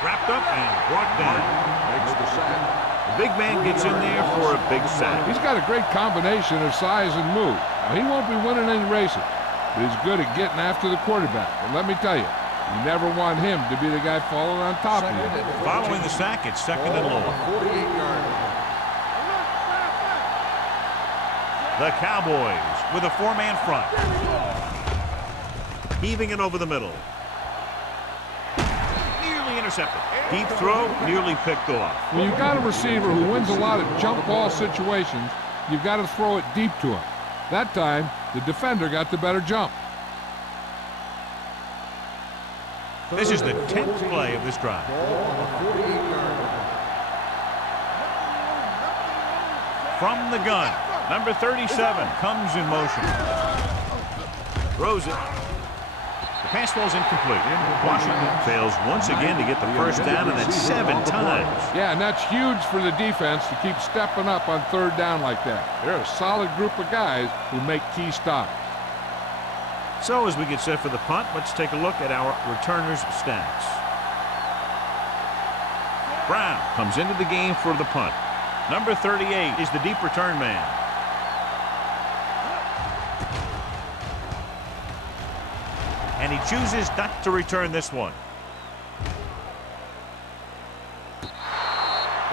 Wrapped up and brought down. Makes the sack. The big man gets in there for a big sack. He's got a great combination of size and move. Now, he won't be winning any races, but he's good at getting after the quarterback. And let me tell you, you never want him to be the guy falling on top of you. Following the sack, it's second and long. 48-yard line. The Cowboys with a 4-man front. Heaving it over the middle. Nearly intercepted. Deep throw, nearly picked off. When you've got a receiver who wins a lot of jump ball situations, you've got to throw it deep to him. That time, the defender got the better jump. This is the 10th play of this drive. From the gun, number 37 comes in motion. Throws it. The pass falls incomplete. Washington fails once again to get the first down, and that's 7 times. Yeah, and that's huge for the defense to keep stepping up on third down like that. They're a solid group of guys who make key stops. So as we get set for the punt, let's take a look at our returners' stats. Brown comes into the game for the punt. Number 38 is the deep return man. And he chooses not to return this one.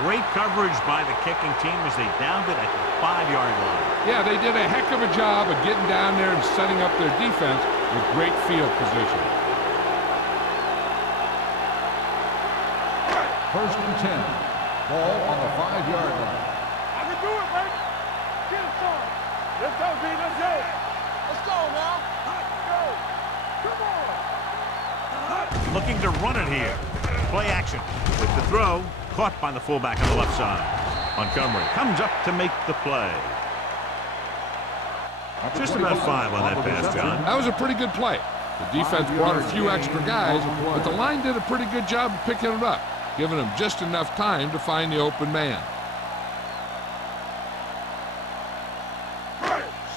Great coverage by the kicking team as they downed it at the 5-yard line. Yeah, they did a heck of a job of getting down there and setting up their defense with great field position. First and 10. Ball on the 5-yard line. I can do it, baby. Get it started. Let's go, D. Let's go. Let's go now. Let's go. Come on. Looking to run it here. Play action with the throw. Caught by the fullback on the left side. Montgomery comes up to make the play. Just about 5 on that pass, John. That was a pretty good play. The defense brought a few extra guys, but the line did a pretty good job of picking it up, giving them just enough time to find the open man.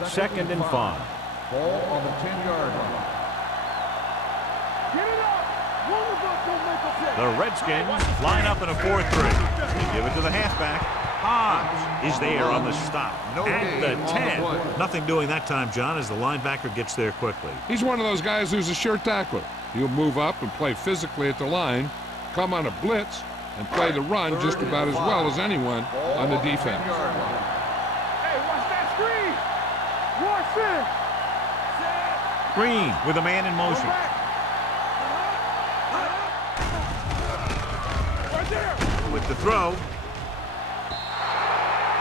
Second and 5. Ball on the 10-yard line. Get it up. One of us will make a play. The Redskins line up in a 4-3. They give it to the halfback. Hobbs is there on the stop at the 10. Nothing doing that time, John, as the linebacker gets there quickly. He's one of those guys who's a sure tackler. He'll move up and play physically at the line, come on a blitz, and play the run just about as well as anyone on the defense. Hey, watch that screen. Watch it. Green with a man in motion. Right there. With the throw.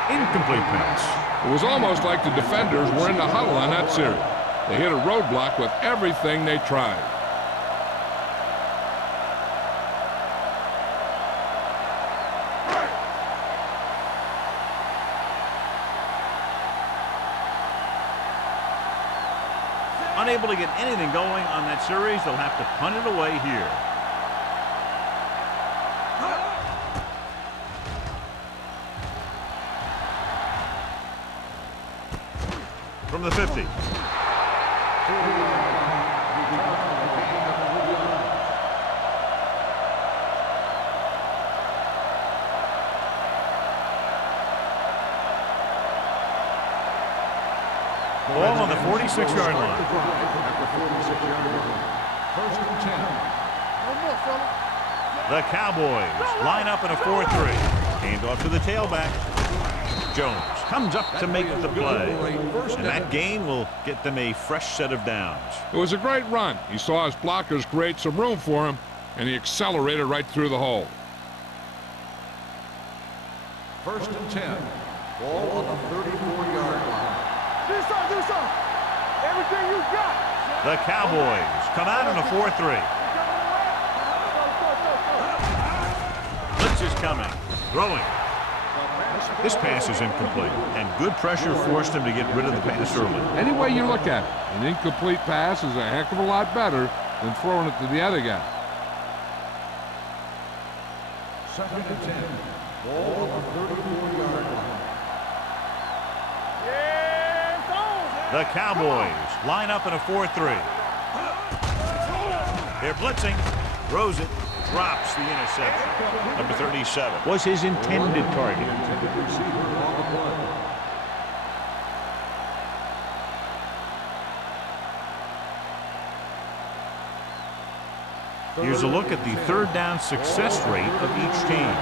Incomplete pass. It was almost like the defenders were in the huddle on that series. They hit a roadblock with everything they tried. Unable to get anything going on that series, they'll have to punt it away here. From the 50. Ball on the 46-yard line. First and 10. The Cowboys line up in a 4-3. Handoff to the tailback. Jones comes up to make the play. And that gain will get them a fresh set of downs. It was a great run. He saw his blockers create some room for him, and he accelerated right through the hole. First and 10. Ball on the 34-yard line. Do something. Everything you got. The Cowboys come out in a 4-3. Blitz is coming. Throwing. This pass is incomplete, and good pressure forced him to get rid of the pass early. Any way you look at it, an incomplete pass is a heck of a lot better than throwing it to the other guy. Second and 10. Ball on the 34-yard line. The Cowboys line up in a 4-3. They're blitzing. Throws it. Drops the interception. Number 37 was his intended target. Here's a look at the third down success rate of each team.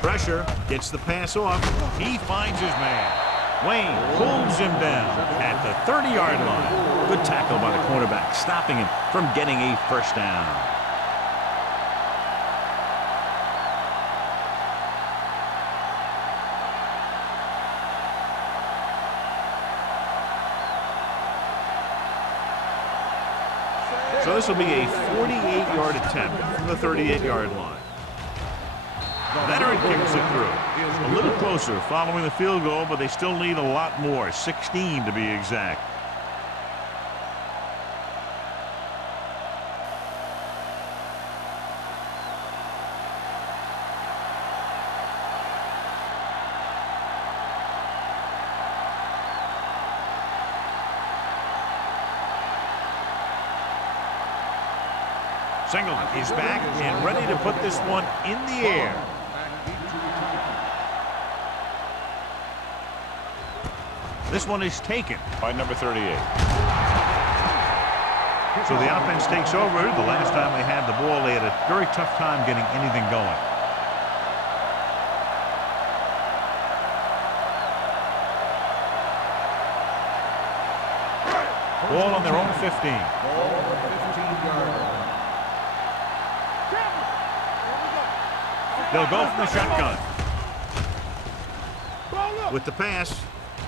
Pressure, gets the pass off. He finds his man. Wayne pulls him down at the 30-yard line. Good tackle by the cornerback, stopping him from getting a first down. So this will be a 48-yard attempt from the 38-yard line. Veteran kicks it through. A little closer following the field goal, but they still need a lot more. 16 to be exact. Singleton is back and ready to put this one in the air. This one is taken by number 38. So the offense takes over. The last time they had the ball, they had a very tough time getting anything going. Ball on their own 15. Ball on the 15-yard line. They'll go from the shotgun. With the pass.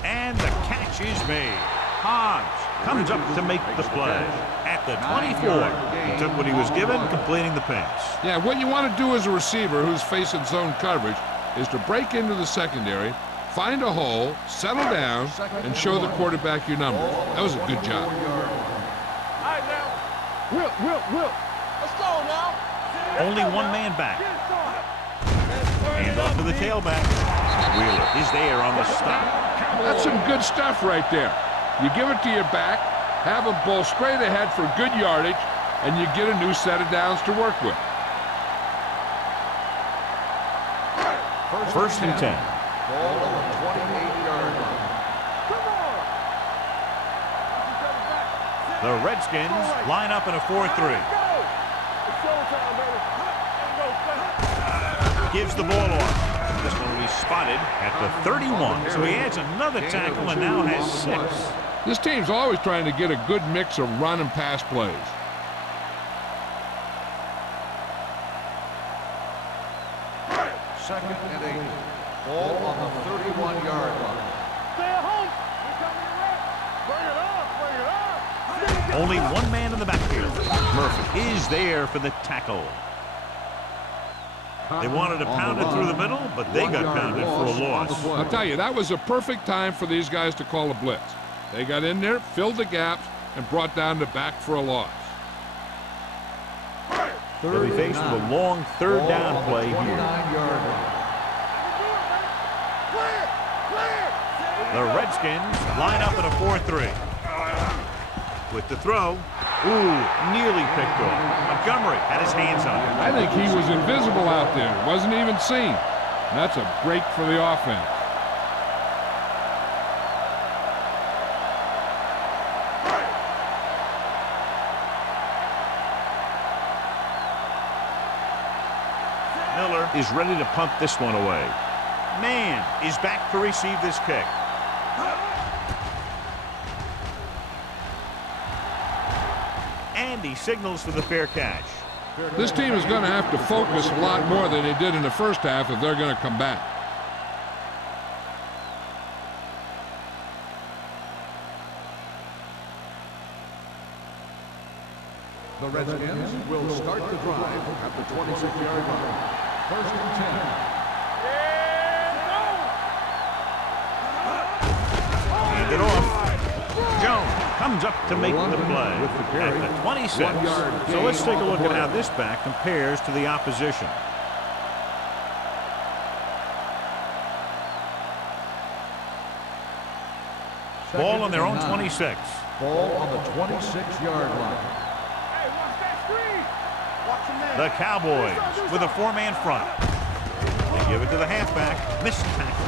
And the catch is made. Hobbs comes up to make the play. At the 24. He took what he was given, completing the pass. Yeah, what you want to do as a receiver who's facing zone coverage is to break into the secondary, find a hole, settle down, and show the quarterback your number. That was a good job. All right, now. Will. Let's go now. Only one man back. Hand off to the tailback. Wheeler is there on the stop. That's some good stuff right there. You give it to your back, have him bowl straight ahead for good yardage, and you get a new set of downs to work with. First and 10. Ball on the 28-yard line. The Redskins line up in a 4-3. Gives the ball off. This one will be spotted at the 31. So he adds another tackle and now has 6. This team's always trying to get a good mix of run and pass plays. Second and 8. Ball on the 31-yard line. Stay at home. Bring it up. Bring it up. Only one man in the backfield. Murphy is there for the tackle. They wanted to pound it through the middle, but they got pounded for a loss. I'll tell you, that was a perfect time for these guys to call a blitz. They got in there, filled the gaps, and brought down the back for a loss. They'll be faced with a long third down play here. The Redskins line up in a 4-3. With the throw. Ooh, nearly picked off. Montgomery had his hands on it. I think he was invisible out there. Wasn't even seen. And that's a break for the offense. Miller is ready to punt this one away. Man is back to receive this kick. And he signals for the fair catch. This team is going to have to focus a lot more than they did in the first half if they're going to come back. The Redskins will start the drive at the 26-yard line. First and 10. Hand it off. Jones comes up to make the play at the 26. So let's take a look at how this back compares to the opposition. Ball on their own 26. Ball on the 26-yard line. Hey, watch that screen. Watch him there. The Cowboys with a 4-man front. They give it to the halfback. Missed tackle.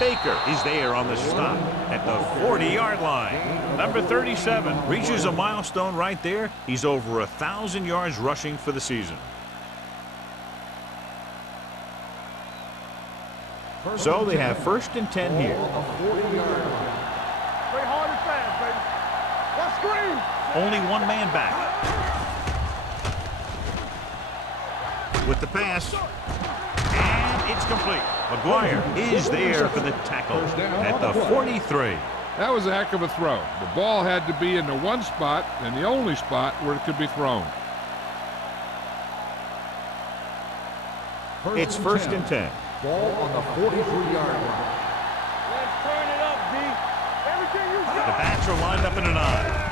Baker is there on the stop at the 40-yard line. Number 37 reaches a milestone right there. He's over 1,000 yards rushing for the season. So they have first and 10 here. Play hard and fast, baby. Watch screen. Only one man back. With the pass. And it's complete. McGuire is there for the tackle at the 43. That was a heck of a throw. The ball had to be in the one spot and the only spot where it could be thrown. It's first and 10. Ball on the 43-yard line. Let's turn it up, D. Everything you got. The backs are lined up in an I.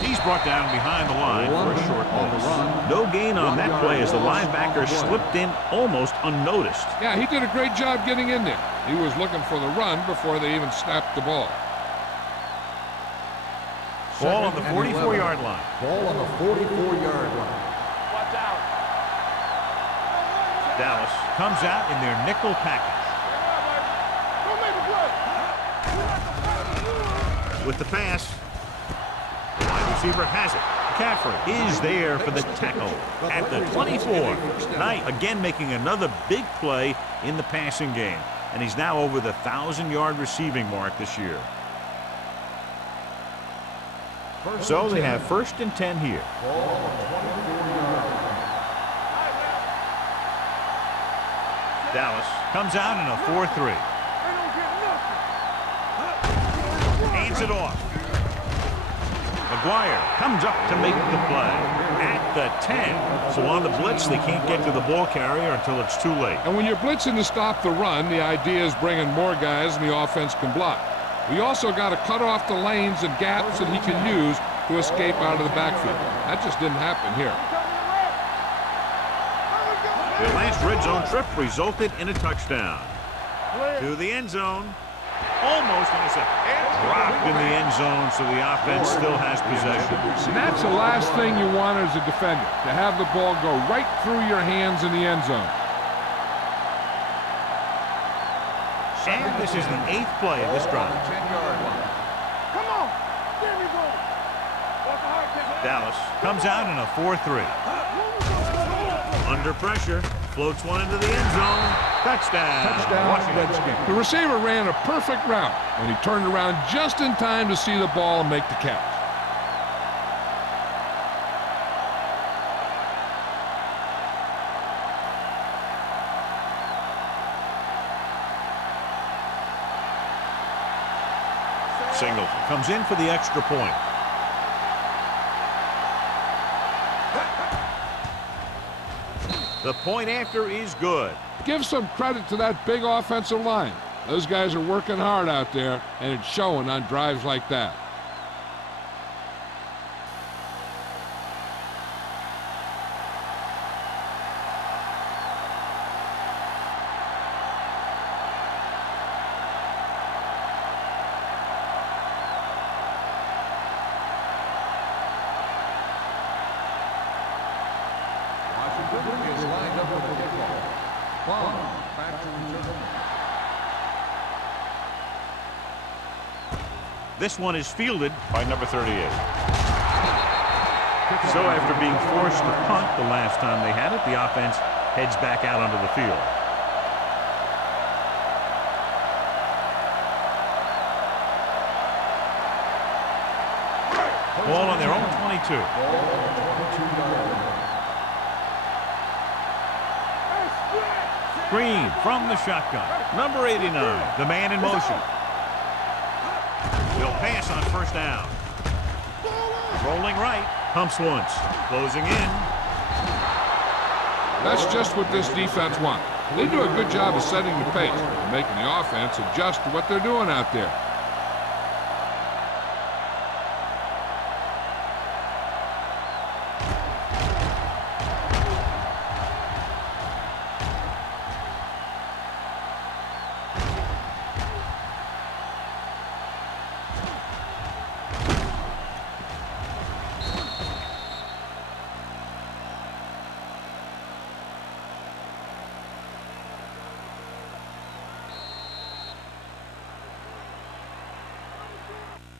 He's brought down behind the line for a short loss. No gain on that play as the linebacker slipped in almost unnoticed. Yeah, he did a great job getting in there. He was looking for the run before they even snapped the ball. Ball on the 44-yard line. Ball on the 44-yard line. Watch out. Dallas comes out in their nickel package. Don't make a play. With the pass. The wide receiver has it. McCaffrey is there for the tackle at the 24. Knight again making another big play in the passing game. And he's now over the 1,000-yard receiving mark this year. So they have first and 10 here. Dallas comes out in a 4-3. Hands it off. McGuire comes up to make the play at the 10. So on the blitz, they can't get to the ball carrier until it's too late. And when you're blitzing to stop the run, the idea is bringing more guys and the offense can block. We also got to cut off the lanes and gaps that he can use to escape out of the backfield. That just didn't happen here. Their last red zone trip resulted in a touchdown. To the end zone. Almost intercepted. Dropped in the end zone, so the offense still has possession. And that's the last thing you want as a defender, to have the ball go right through your hands in the end zone. And this is the 8th play of this drive. 10-yard line. Come on. There we go. Dallas comes out in a 4-3. Under pressure. Floats one into the end zone. Touchdown. Touchdown, Washington. Redskins. The receiver ran a perfect route, and he turned around just in time to see the ball and make the catch. Singleton comes in for the extra point. The point after is good. Give some credit to that big offensive line. Those guys are working hard out there, and it's showing on drives like that. Is lined up with the kickball. Long back to return. This one is fielded by number 38. So after being forced to punt the last time they had it, the offense heads back out onto the field. Ball on their own 22. Green from the shotgun. Number 89, the man in motion. Will pass on first down. Rolling right, pumps once. Closing in. That's just what this defense wants. They do a good job of setting the pace and making the offense adjust to what they're doing out there.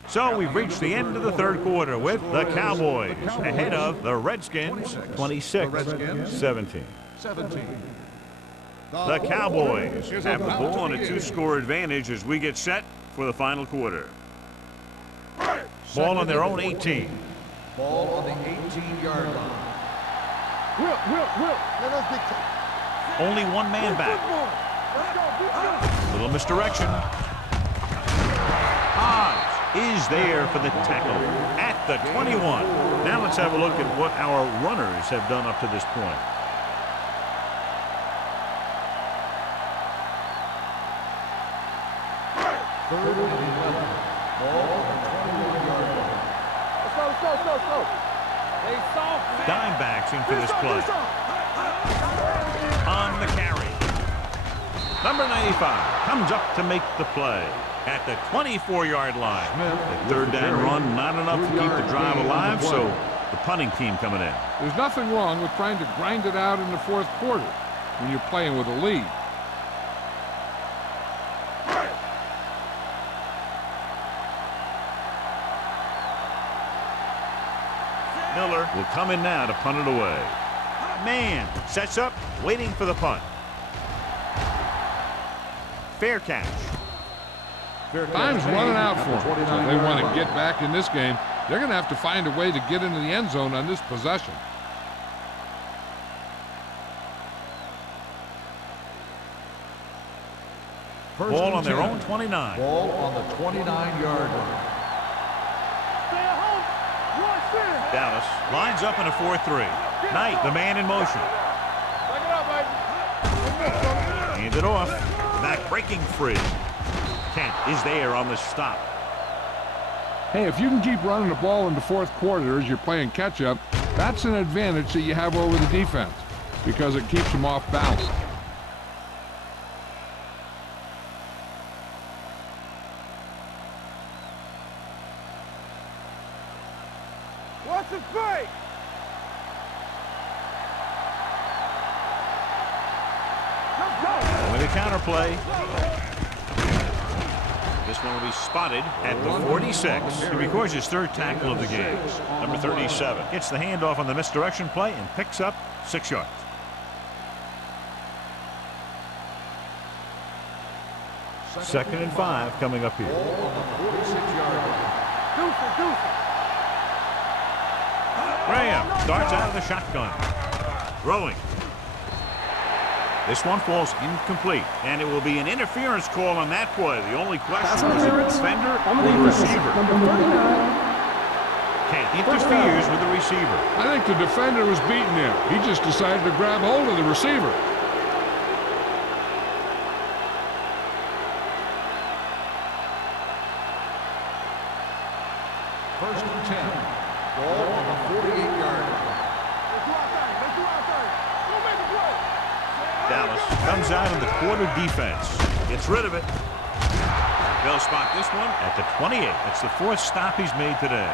So we've reached the end of the third quarter with the Cowboys ahead of the Redskins 26-17. The Cowboys have the ball on a 2-score advantage as we get set for the final quarter. Ball on their own 18. Ball on the 18-yard line. Will. Let us dictate. Only one man back. Little misdirection. Hodge is there for the tackle at the 21. Now let's have a look at what our runners have done up to this point. Third and 11. Ball on the 21-yard line. Let's go. They soft. Dimebacks in for this play. On the carry. Number 95 comes up to make the play at the 24-yard line. The third down run, not enough to keep the drive alive, so the punting team coming in. There's nothing wrong with trying to grind it out in the fourth quarter when you're playing with a lead. Miller will come in now to punt it away. Man sets up, waiting for the punt. Fair catch. Time's running out for them. So if they want to get back in this game, they're going to have to find a way to get into the end zone on this possession. Ball on their own 29. Ball on the 29-yard line. Dallas lines up in a 4-3. Knight, the man in motion. Hand it off. Back breaking free. Kent is there on the stop. Hey, if you can keep running the ball in the fourth quarter as you're playing catch-up, that's an advantage that you have over the defense because it keeps them off balance. What's the fake? With a counterplay. This one will be spotted at the 46. He records his third tackle of the game. Number 37 gets the handoff on the misdirection play and picks up 6 yards. Second and 5 coming up here. Graham starts out of the shotgun. Throwing. This one falls incomplete, and it will be an interference call on that play. The only question is the defender or the receiver. Kent interferes with the receiver. I think the defender was beaten there. He just decided to grab hold of the receiver. First and 10. Ball on the 48-yard line. Dallas comes out in the quarter defense. Gets rid of it. They'll spot this one at the 28. That's the 4th stop he's made today.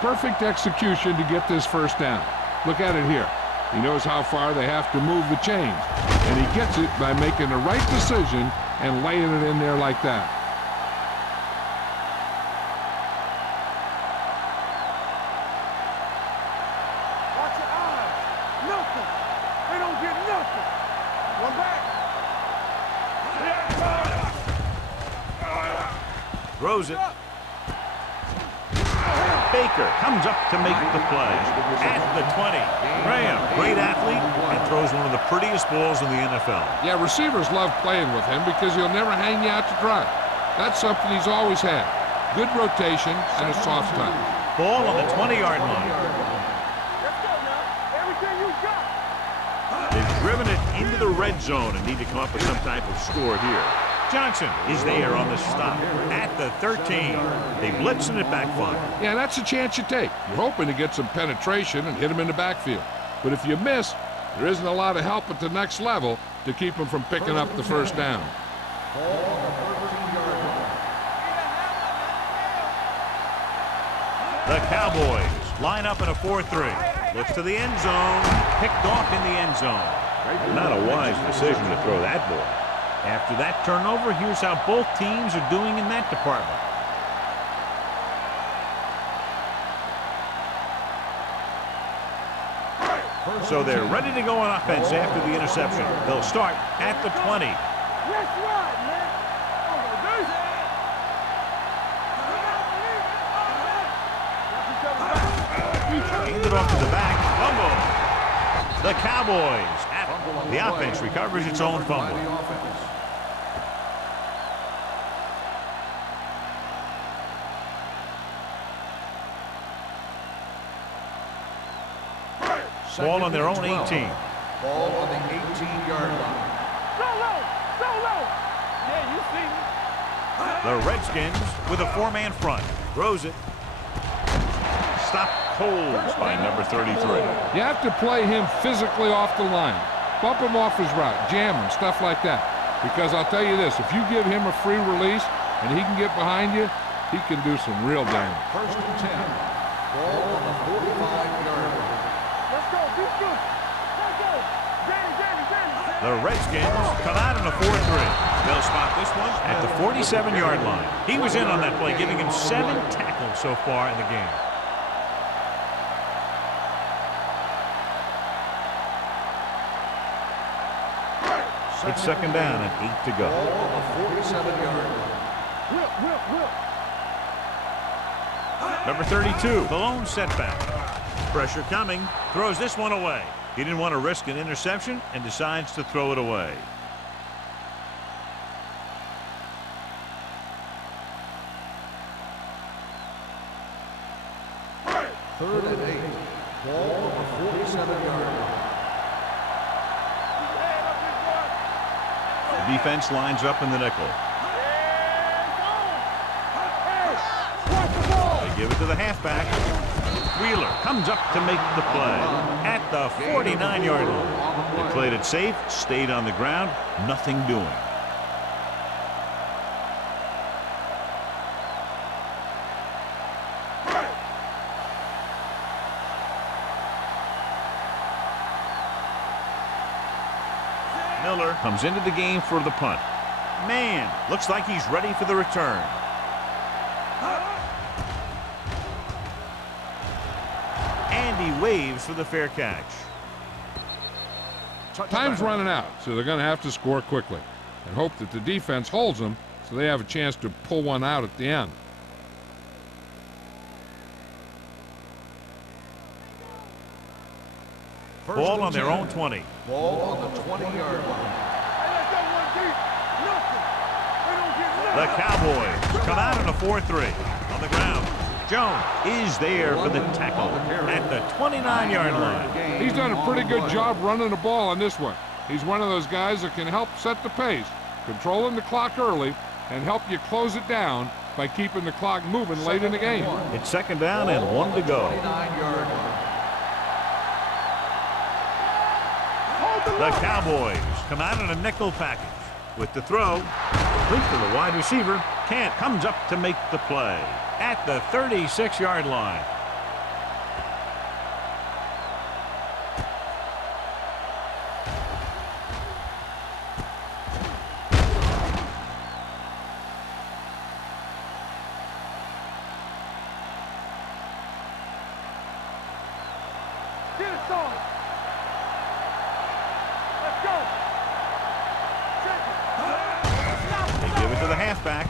Perfect execution to get this first down. Look at it here. He knows how far they have to move the chains, and he gets it by making the right decision and laying it in there like that. Watch your eyes. Nothing. They don't get nothing. One back. Throws it. Baker comes up to make the play at the 20. Graham, great athlete, and throws one of the prettiest balls in the NFL. Yeah, receivers love playing with him because he'll never hang you out to dry. That's something he's always had. Good rotation and a soft touch. Ball on the 20-yard line. Let's go now. Everything you got. They've driven it into the red zone and need to come up with some type of score here. Johnson is there on the stop at the 13. They blitz and it backfire. Yeah, that's a chance you take. You're hoping to get some penetration and hit him in the backfield. But if you miss, there isn't a lot of help at the next level to keep him from picking up the first down. The Cowboys line up in a 4-3. Looks to the end zone. Picked off in the end zone. Not a wise decision to throw that ball. After that turnover, here's how both teams are doing in that department. So they're ready to go on offense after the interception. They'll start at the 20. Let's ride, man. Hand it off to the back. Fumble. The Cowboys. The offense recovers its own fumble. Ball on their own 18. Ball on the 18-yard line. Solo! Solo! Yeah, you see me. The Redskins with a 4-man front. Throws it. Stopped cold by number 33. You have to play him physically off the line. Bump him off his route, jam him, stuff like that. Because I'll tell you this, if you give him a free release and he can get behind you, he can do some real damage. First and 10. Ball on the 45-yard line. Let's go. Be good. Let's go. Danny. The Redskins come out in a 4-3. They'll spot this one at the 47-yard line. He was in on that play, giving him 7 tackles so far in the game. It's second down and 8 to go. Ball on the 47-yard line. Number 32, the lone setback. Pressure coming, throws this one away. He didn't want to risk an interception and decides to throw it away. Third and 8. Ball on the 47-yard line. The defense lines up in the nickel. They give it to the halfback. Wheeler comes up to make the play at the 49-yard line. They played it safe, stayed on the ground, nothing doing. Miller comes into the game for the punt. Man, looks like he's ready for the return. And he waves for the fair catch. Time's running out, so they're going to have to score quickly and hope that the defense holds them so they have a chance to pull one out at the end. Ball on their own 20. Ball on the 20-yard line. The Cowboys come out in a 4-3. On the ground, Jones is there for the tackle at the 29-yard line. He's done a pretty good job running the ball on this one. He's one of those guys that can help set the pace, controlling the clock early, and help you close it down by keeping the clock moving late in the game. It's second down and 1 to go. The Cowboys come out in a nickel package with the throw. Complete to the wide receiver. Kent comes up to make the play at the 36-yard line. Get it, son. Let's go. They give it to the halfback.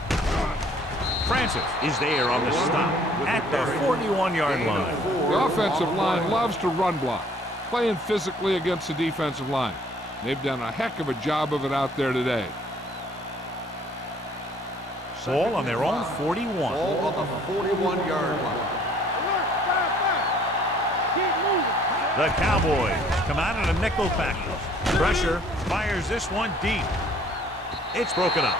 Francis is there on the stop at the 41-yard line. The offensive line loves to run block, playing physically against the defensive line. They've done a heck of a job of it out there today. Ball on their own 41. Ball on the 41-yard line. The Cowboys come out in a nickel package. Pressure fires this one deep. It's broken up.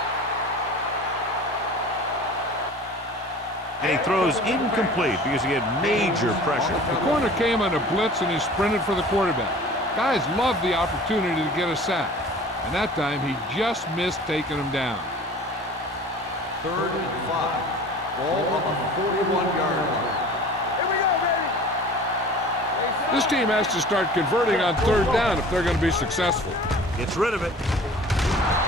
And he throws incomplete because he had major pressure. The corner came on a blitz and he sprinted for the quarterback. Guys love the opportunity to get a sack. And that time he just missed taking him down. 3rd and 5. Ball on the 41-yard line. Here we go, baby. This team has to start converting on 3rd down if they're going to be successful. Gets rid of it.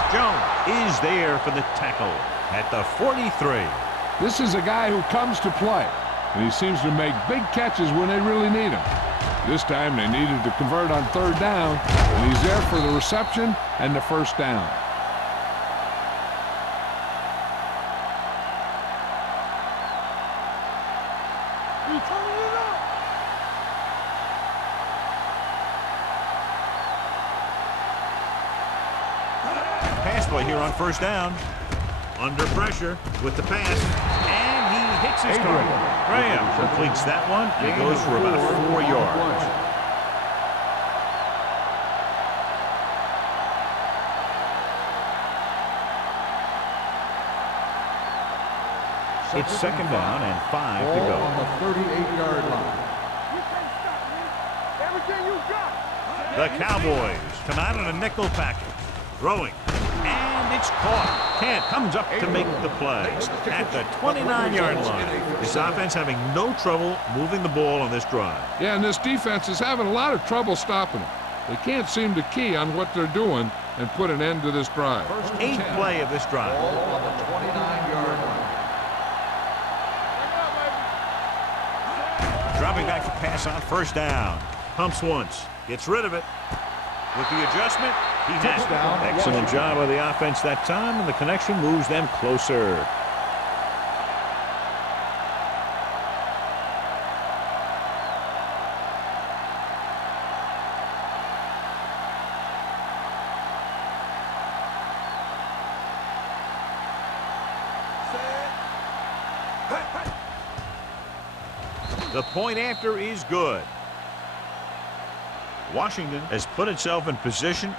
Jones is there for the tackle at the 43. This is a guy who comes to play, and he seems to make big catches when they really need him. This time they needed to convert on 3rd down, and he's there for the reception and the 1st down. Pass play here on 1st down. Under pressure with the pass, and he hits his target. Graham completes that one, and it goes for about 4 yards. It's 2nd down and 5 to go. On the 38-yard line. You can't stop me. Everything you got. The Cowboys come out in a nickel package. Throwing. And it's caught. Kent comes up to make the play at the 29-yard line. This offense having no trouble moving the ball on this drive. Yeah, and this defense is having a lot of trouble stopping them. They can't seem to key on what they're doing and put an end to this drive. 8th play of this drive. Ball on the 29-yard line. Dropping back to pass on 1st down. Pumps once. Gets rid of it. With the adjustment, he has it. Excellent job of the offense that time, and the connection moves them closer. The point after is good. Washington has put itself in position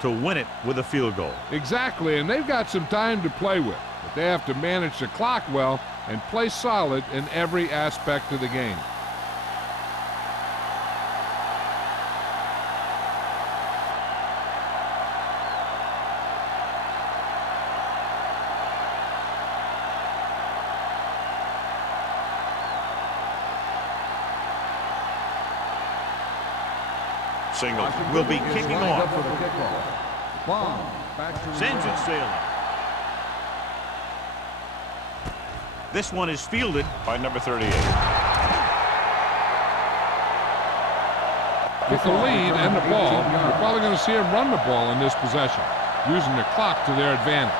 to win it with a field goal. Exactly, and they've got some time to play with, but they have to manage the clock well and play solid in every aspect of the game. Single will be kicking off. For the kickoff. Bond back to Sends it sailing. This one is fielded by number 38. With the lead and the ball, you're probably going to see them run the ball in this possession, using the clock to their advantage.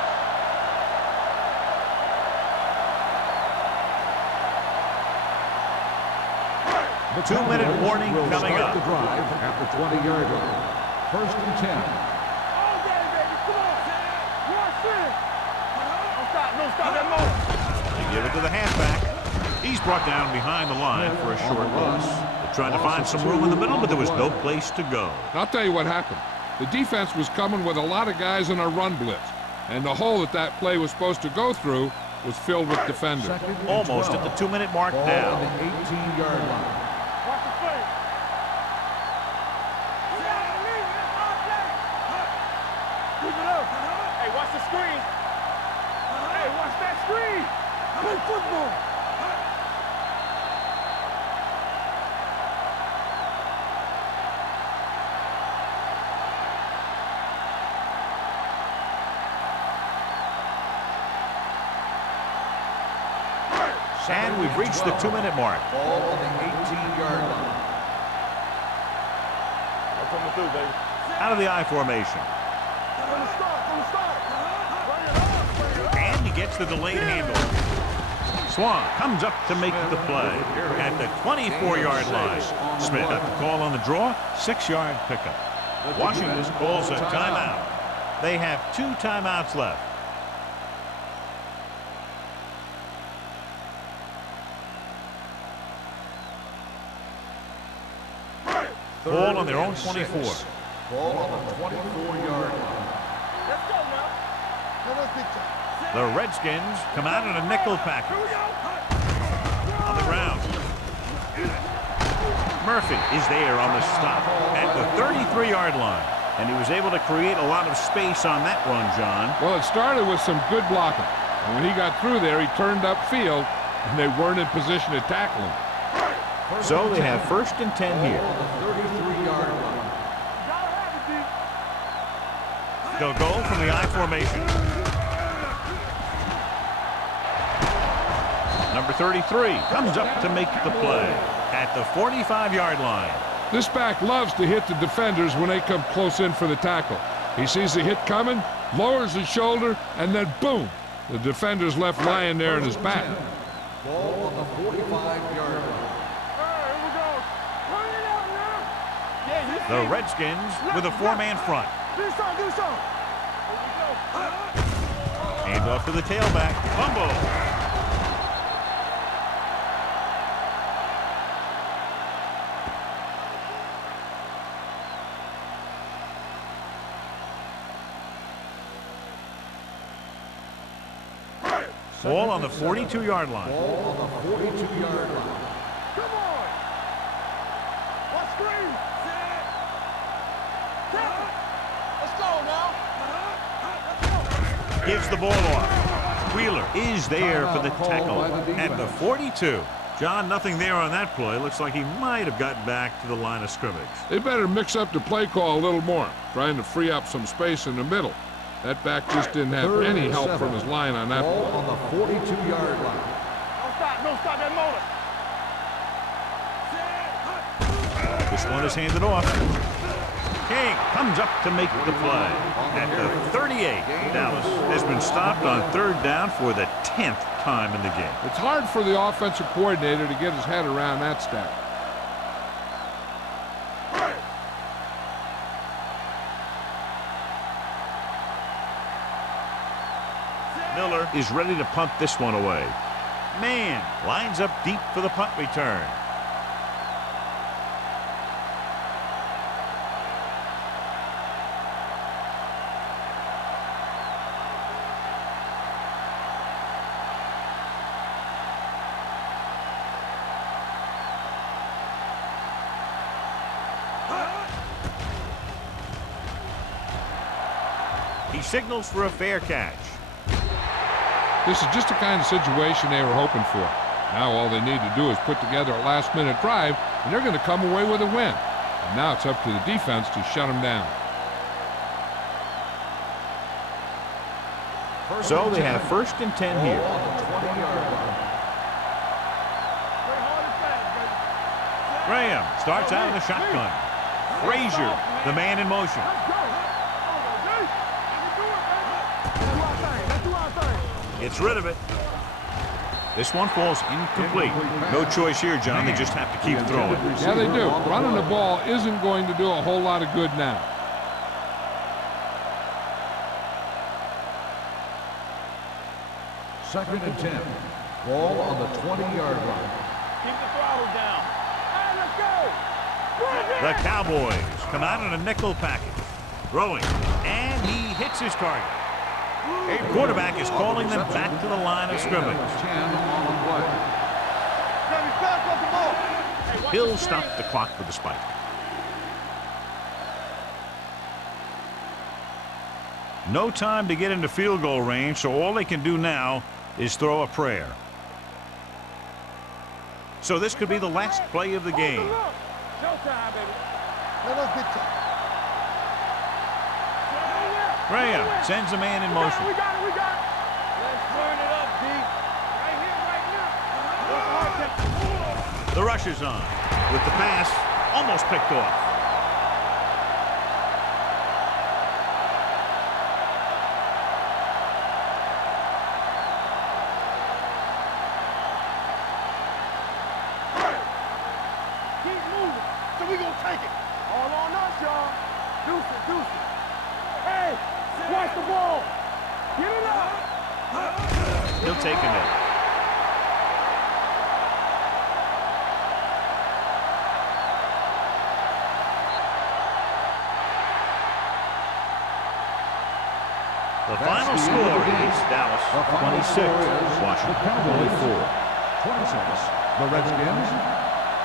2-minute warning coming up. The drive at the 20-yard line. 1st and 10. All day, baby. Come on. Watch this. Don't stop that motor. They give it to the halfback. He's brought down behind the line for a short loss. They're trying to find some room in the middle, but there was no place to go. I'll tell you what happened. The defense was coming with a lot of guys in a run blitz, and the hole that play was supposed to go through was filled with defenders. Almost at the 2-minute mark now. On the 18-yard line. Watch the play. Keep it up. Hey, watch the screen. Hey, watch that screen. Play football. And we've reached the 2-minute mark. Ball on the 18-yard line. That's coming through, baby. Out of the I formation. From the start. Bring it up. And he gets the delayed handle. Swan comes up to make the play at the 24-yard line. Smith got the call on the draw, 6-yard pickup. Washington calls a timeout. They have 2 timeouts left. Ball on their own 24. Ball on the 24-yard line. Let's go now. The Redskins come out in a nickel package. On the ground. Murphy is there on the stop at the 33-yard line. And he was able to create a lot of space on that run, John. Well, it started with some good blocking. And when he got through there, he turned upfield, and they weren't in position to tackle him. So they have 1st and 10 here. On the 33-yard line. Gotta have it, D. They'll go from the I formation. Number 33 comes up to make the play at the 45-yard line. This back loves to hit the defenders when they come close in for the tackle. He sees the hit coming, lowers his shoulder, and then boom, the defender's left lying there in his back. Ball on the 45-yard line. The Redskins with a 4-man front. Do something. Hand off to the tailback. Fumble. Ball on the 42-yard line. Ball on the 42-yard line. Come on. Watch screen. Let's go now. Gives the ball off. Wheeler is there for the tackle at the 42. John, nothing there on that play. Looks like he might have gotten back to the line of scrimmage. They better mix up the play call a little more, trying to free up some space in the middle. That back just didn't have any help from his line on that Ball play. on the 42-yard line. Don't stop that motor. This one is handed off. King comes up to make the play at the 38. Dallas has been stopped on 3rd down for the 10th time in the game. It's hard for the offensive coordinator to get his head around that stat. Miller is ready to punt this one away. Man lines up deep for the punt return. He signals for a fair catch. This is just the kind of situation they were hoping for. Now all they need to do is put together a last-minute drive, and they're going to come away with a win. And now it's up to the defense to shut them down. So they have 1st and 10 here. Ball on the 20-yard line. Graham starts out in the shotgun. Frazier, the man in motion. Gets rid of it. This one falls incomplete. No choice here, John. They just have to keep throwing. Yeah, they do. Running the ball isn't going to do a whole lot of good now. Second and 10. Ball on the 20-yard line. Keep the throttle down. All right, let's go. The Cowboys come out in a nickel package. Throwing, and he hits his target. A quarterback is calling them back to the line of scrimmage. 10 on the play. He'll stop the clock for the spike. No time to get into field goal range, so all they can do now is throw a prayer. So this could be the last play of the game. Showtime, baby. Graham sends a man in motion. We got it. Let's turn it up, D. Right here. The rush is on, with the pass almost picked off. Keep moving, so we gonna take it. All on us, y'all. Deuce it. Hey, watch the ball. Get it up. He'll take a net. The final score is Dallas 26, Washington 24. 26. The Redskins,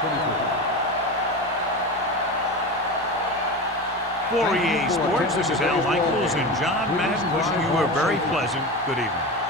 24. For EA Sports, this is Al Michaels and John Madden wishing you a very pleasant good evening.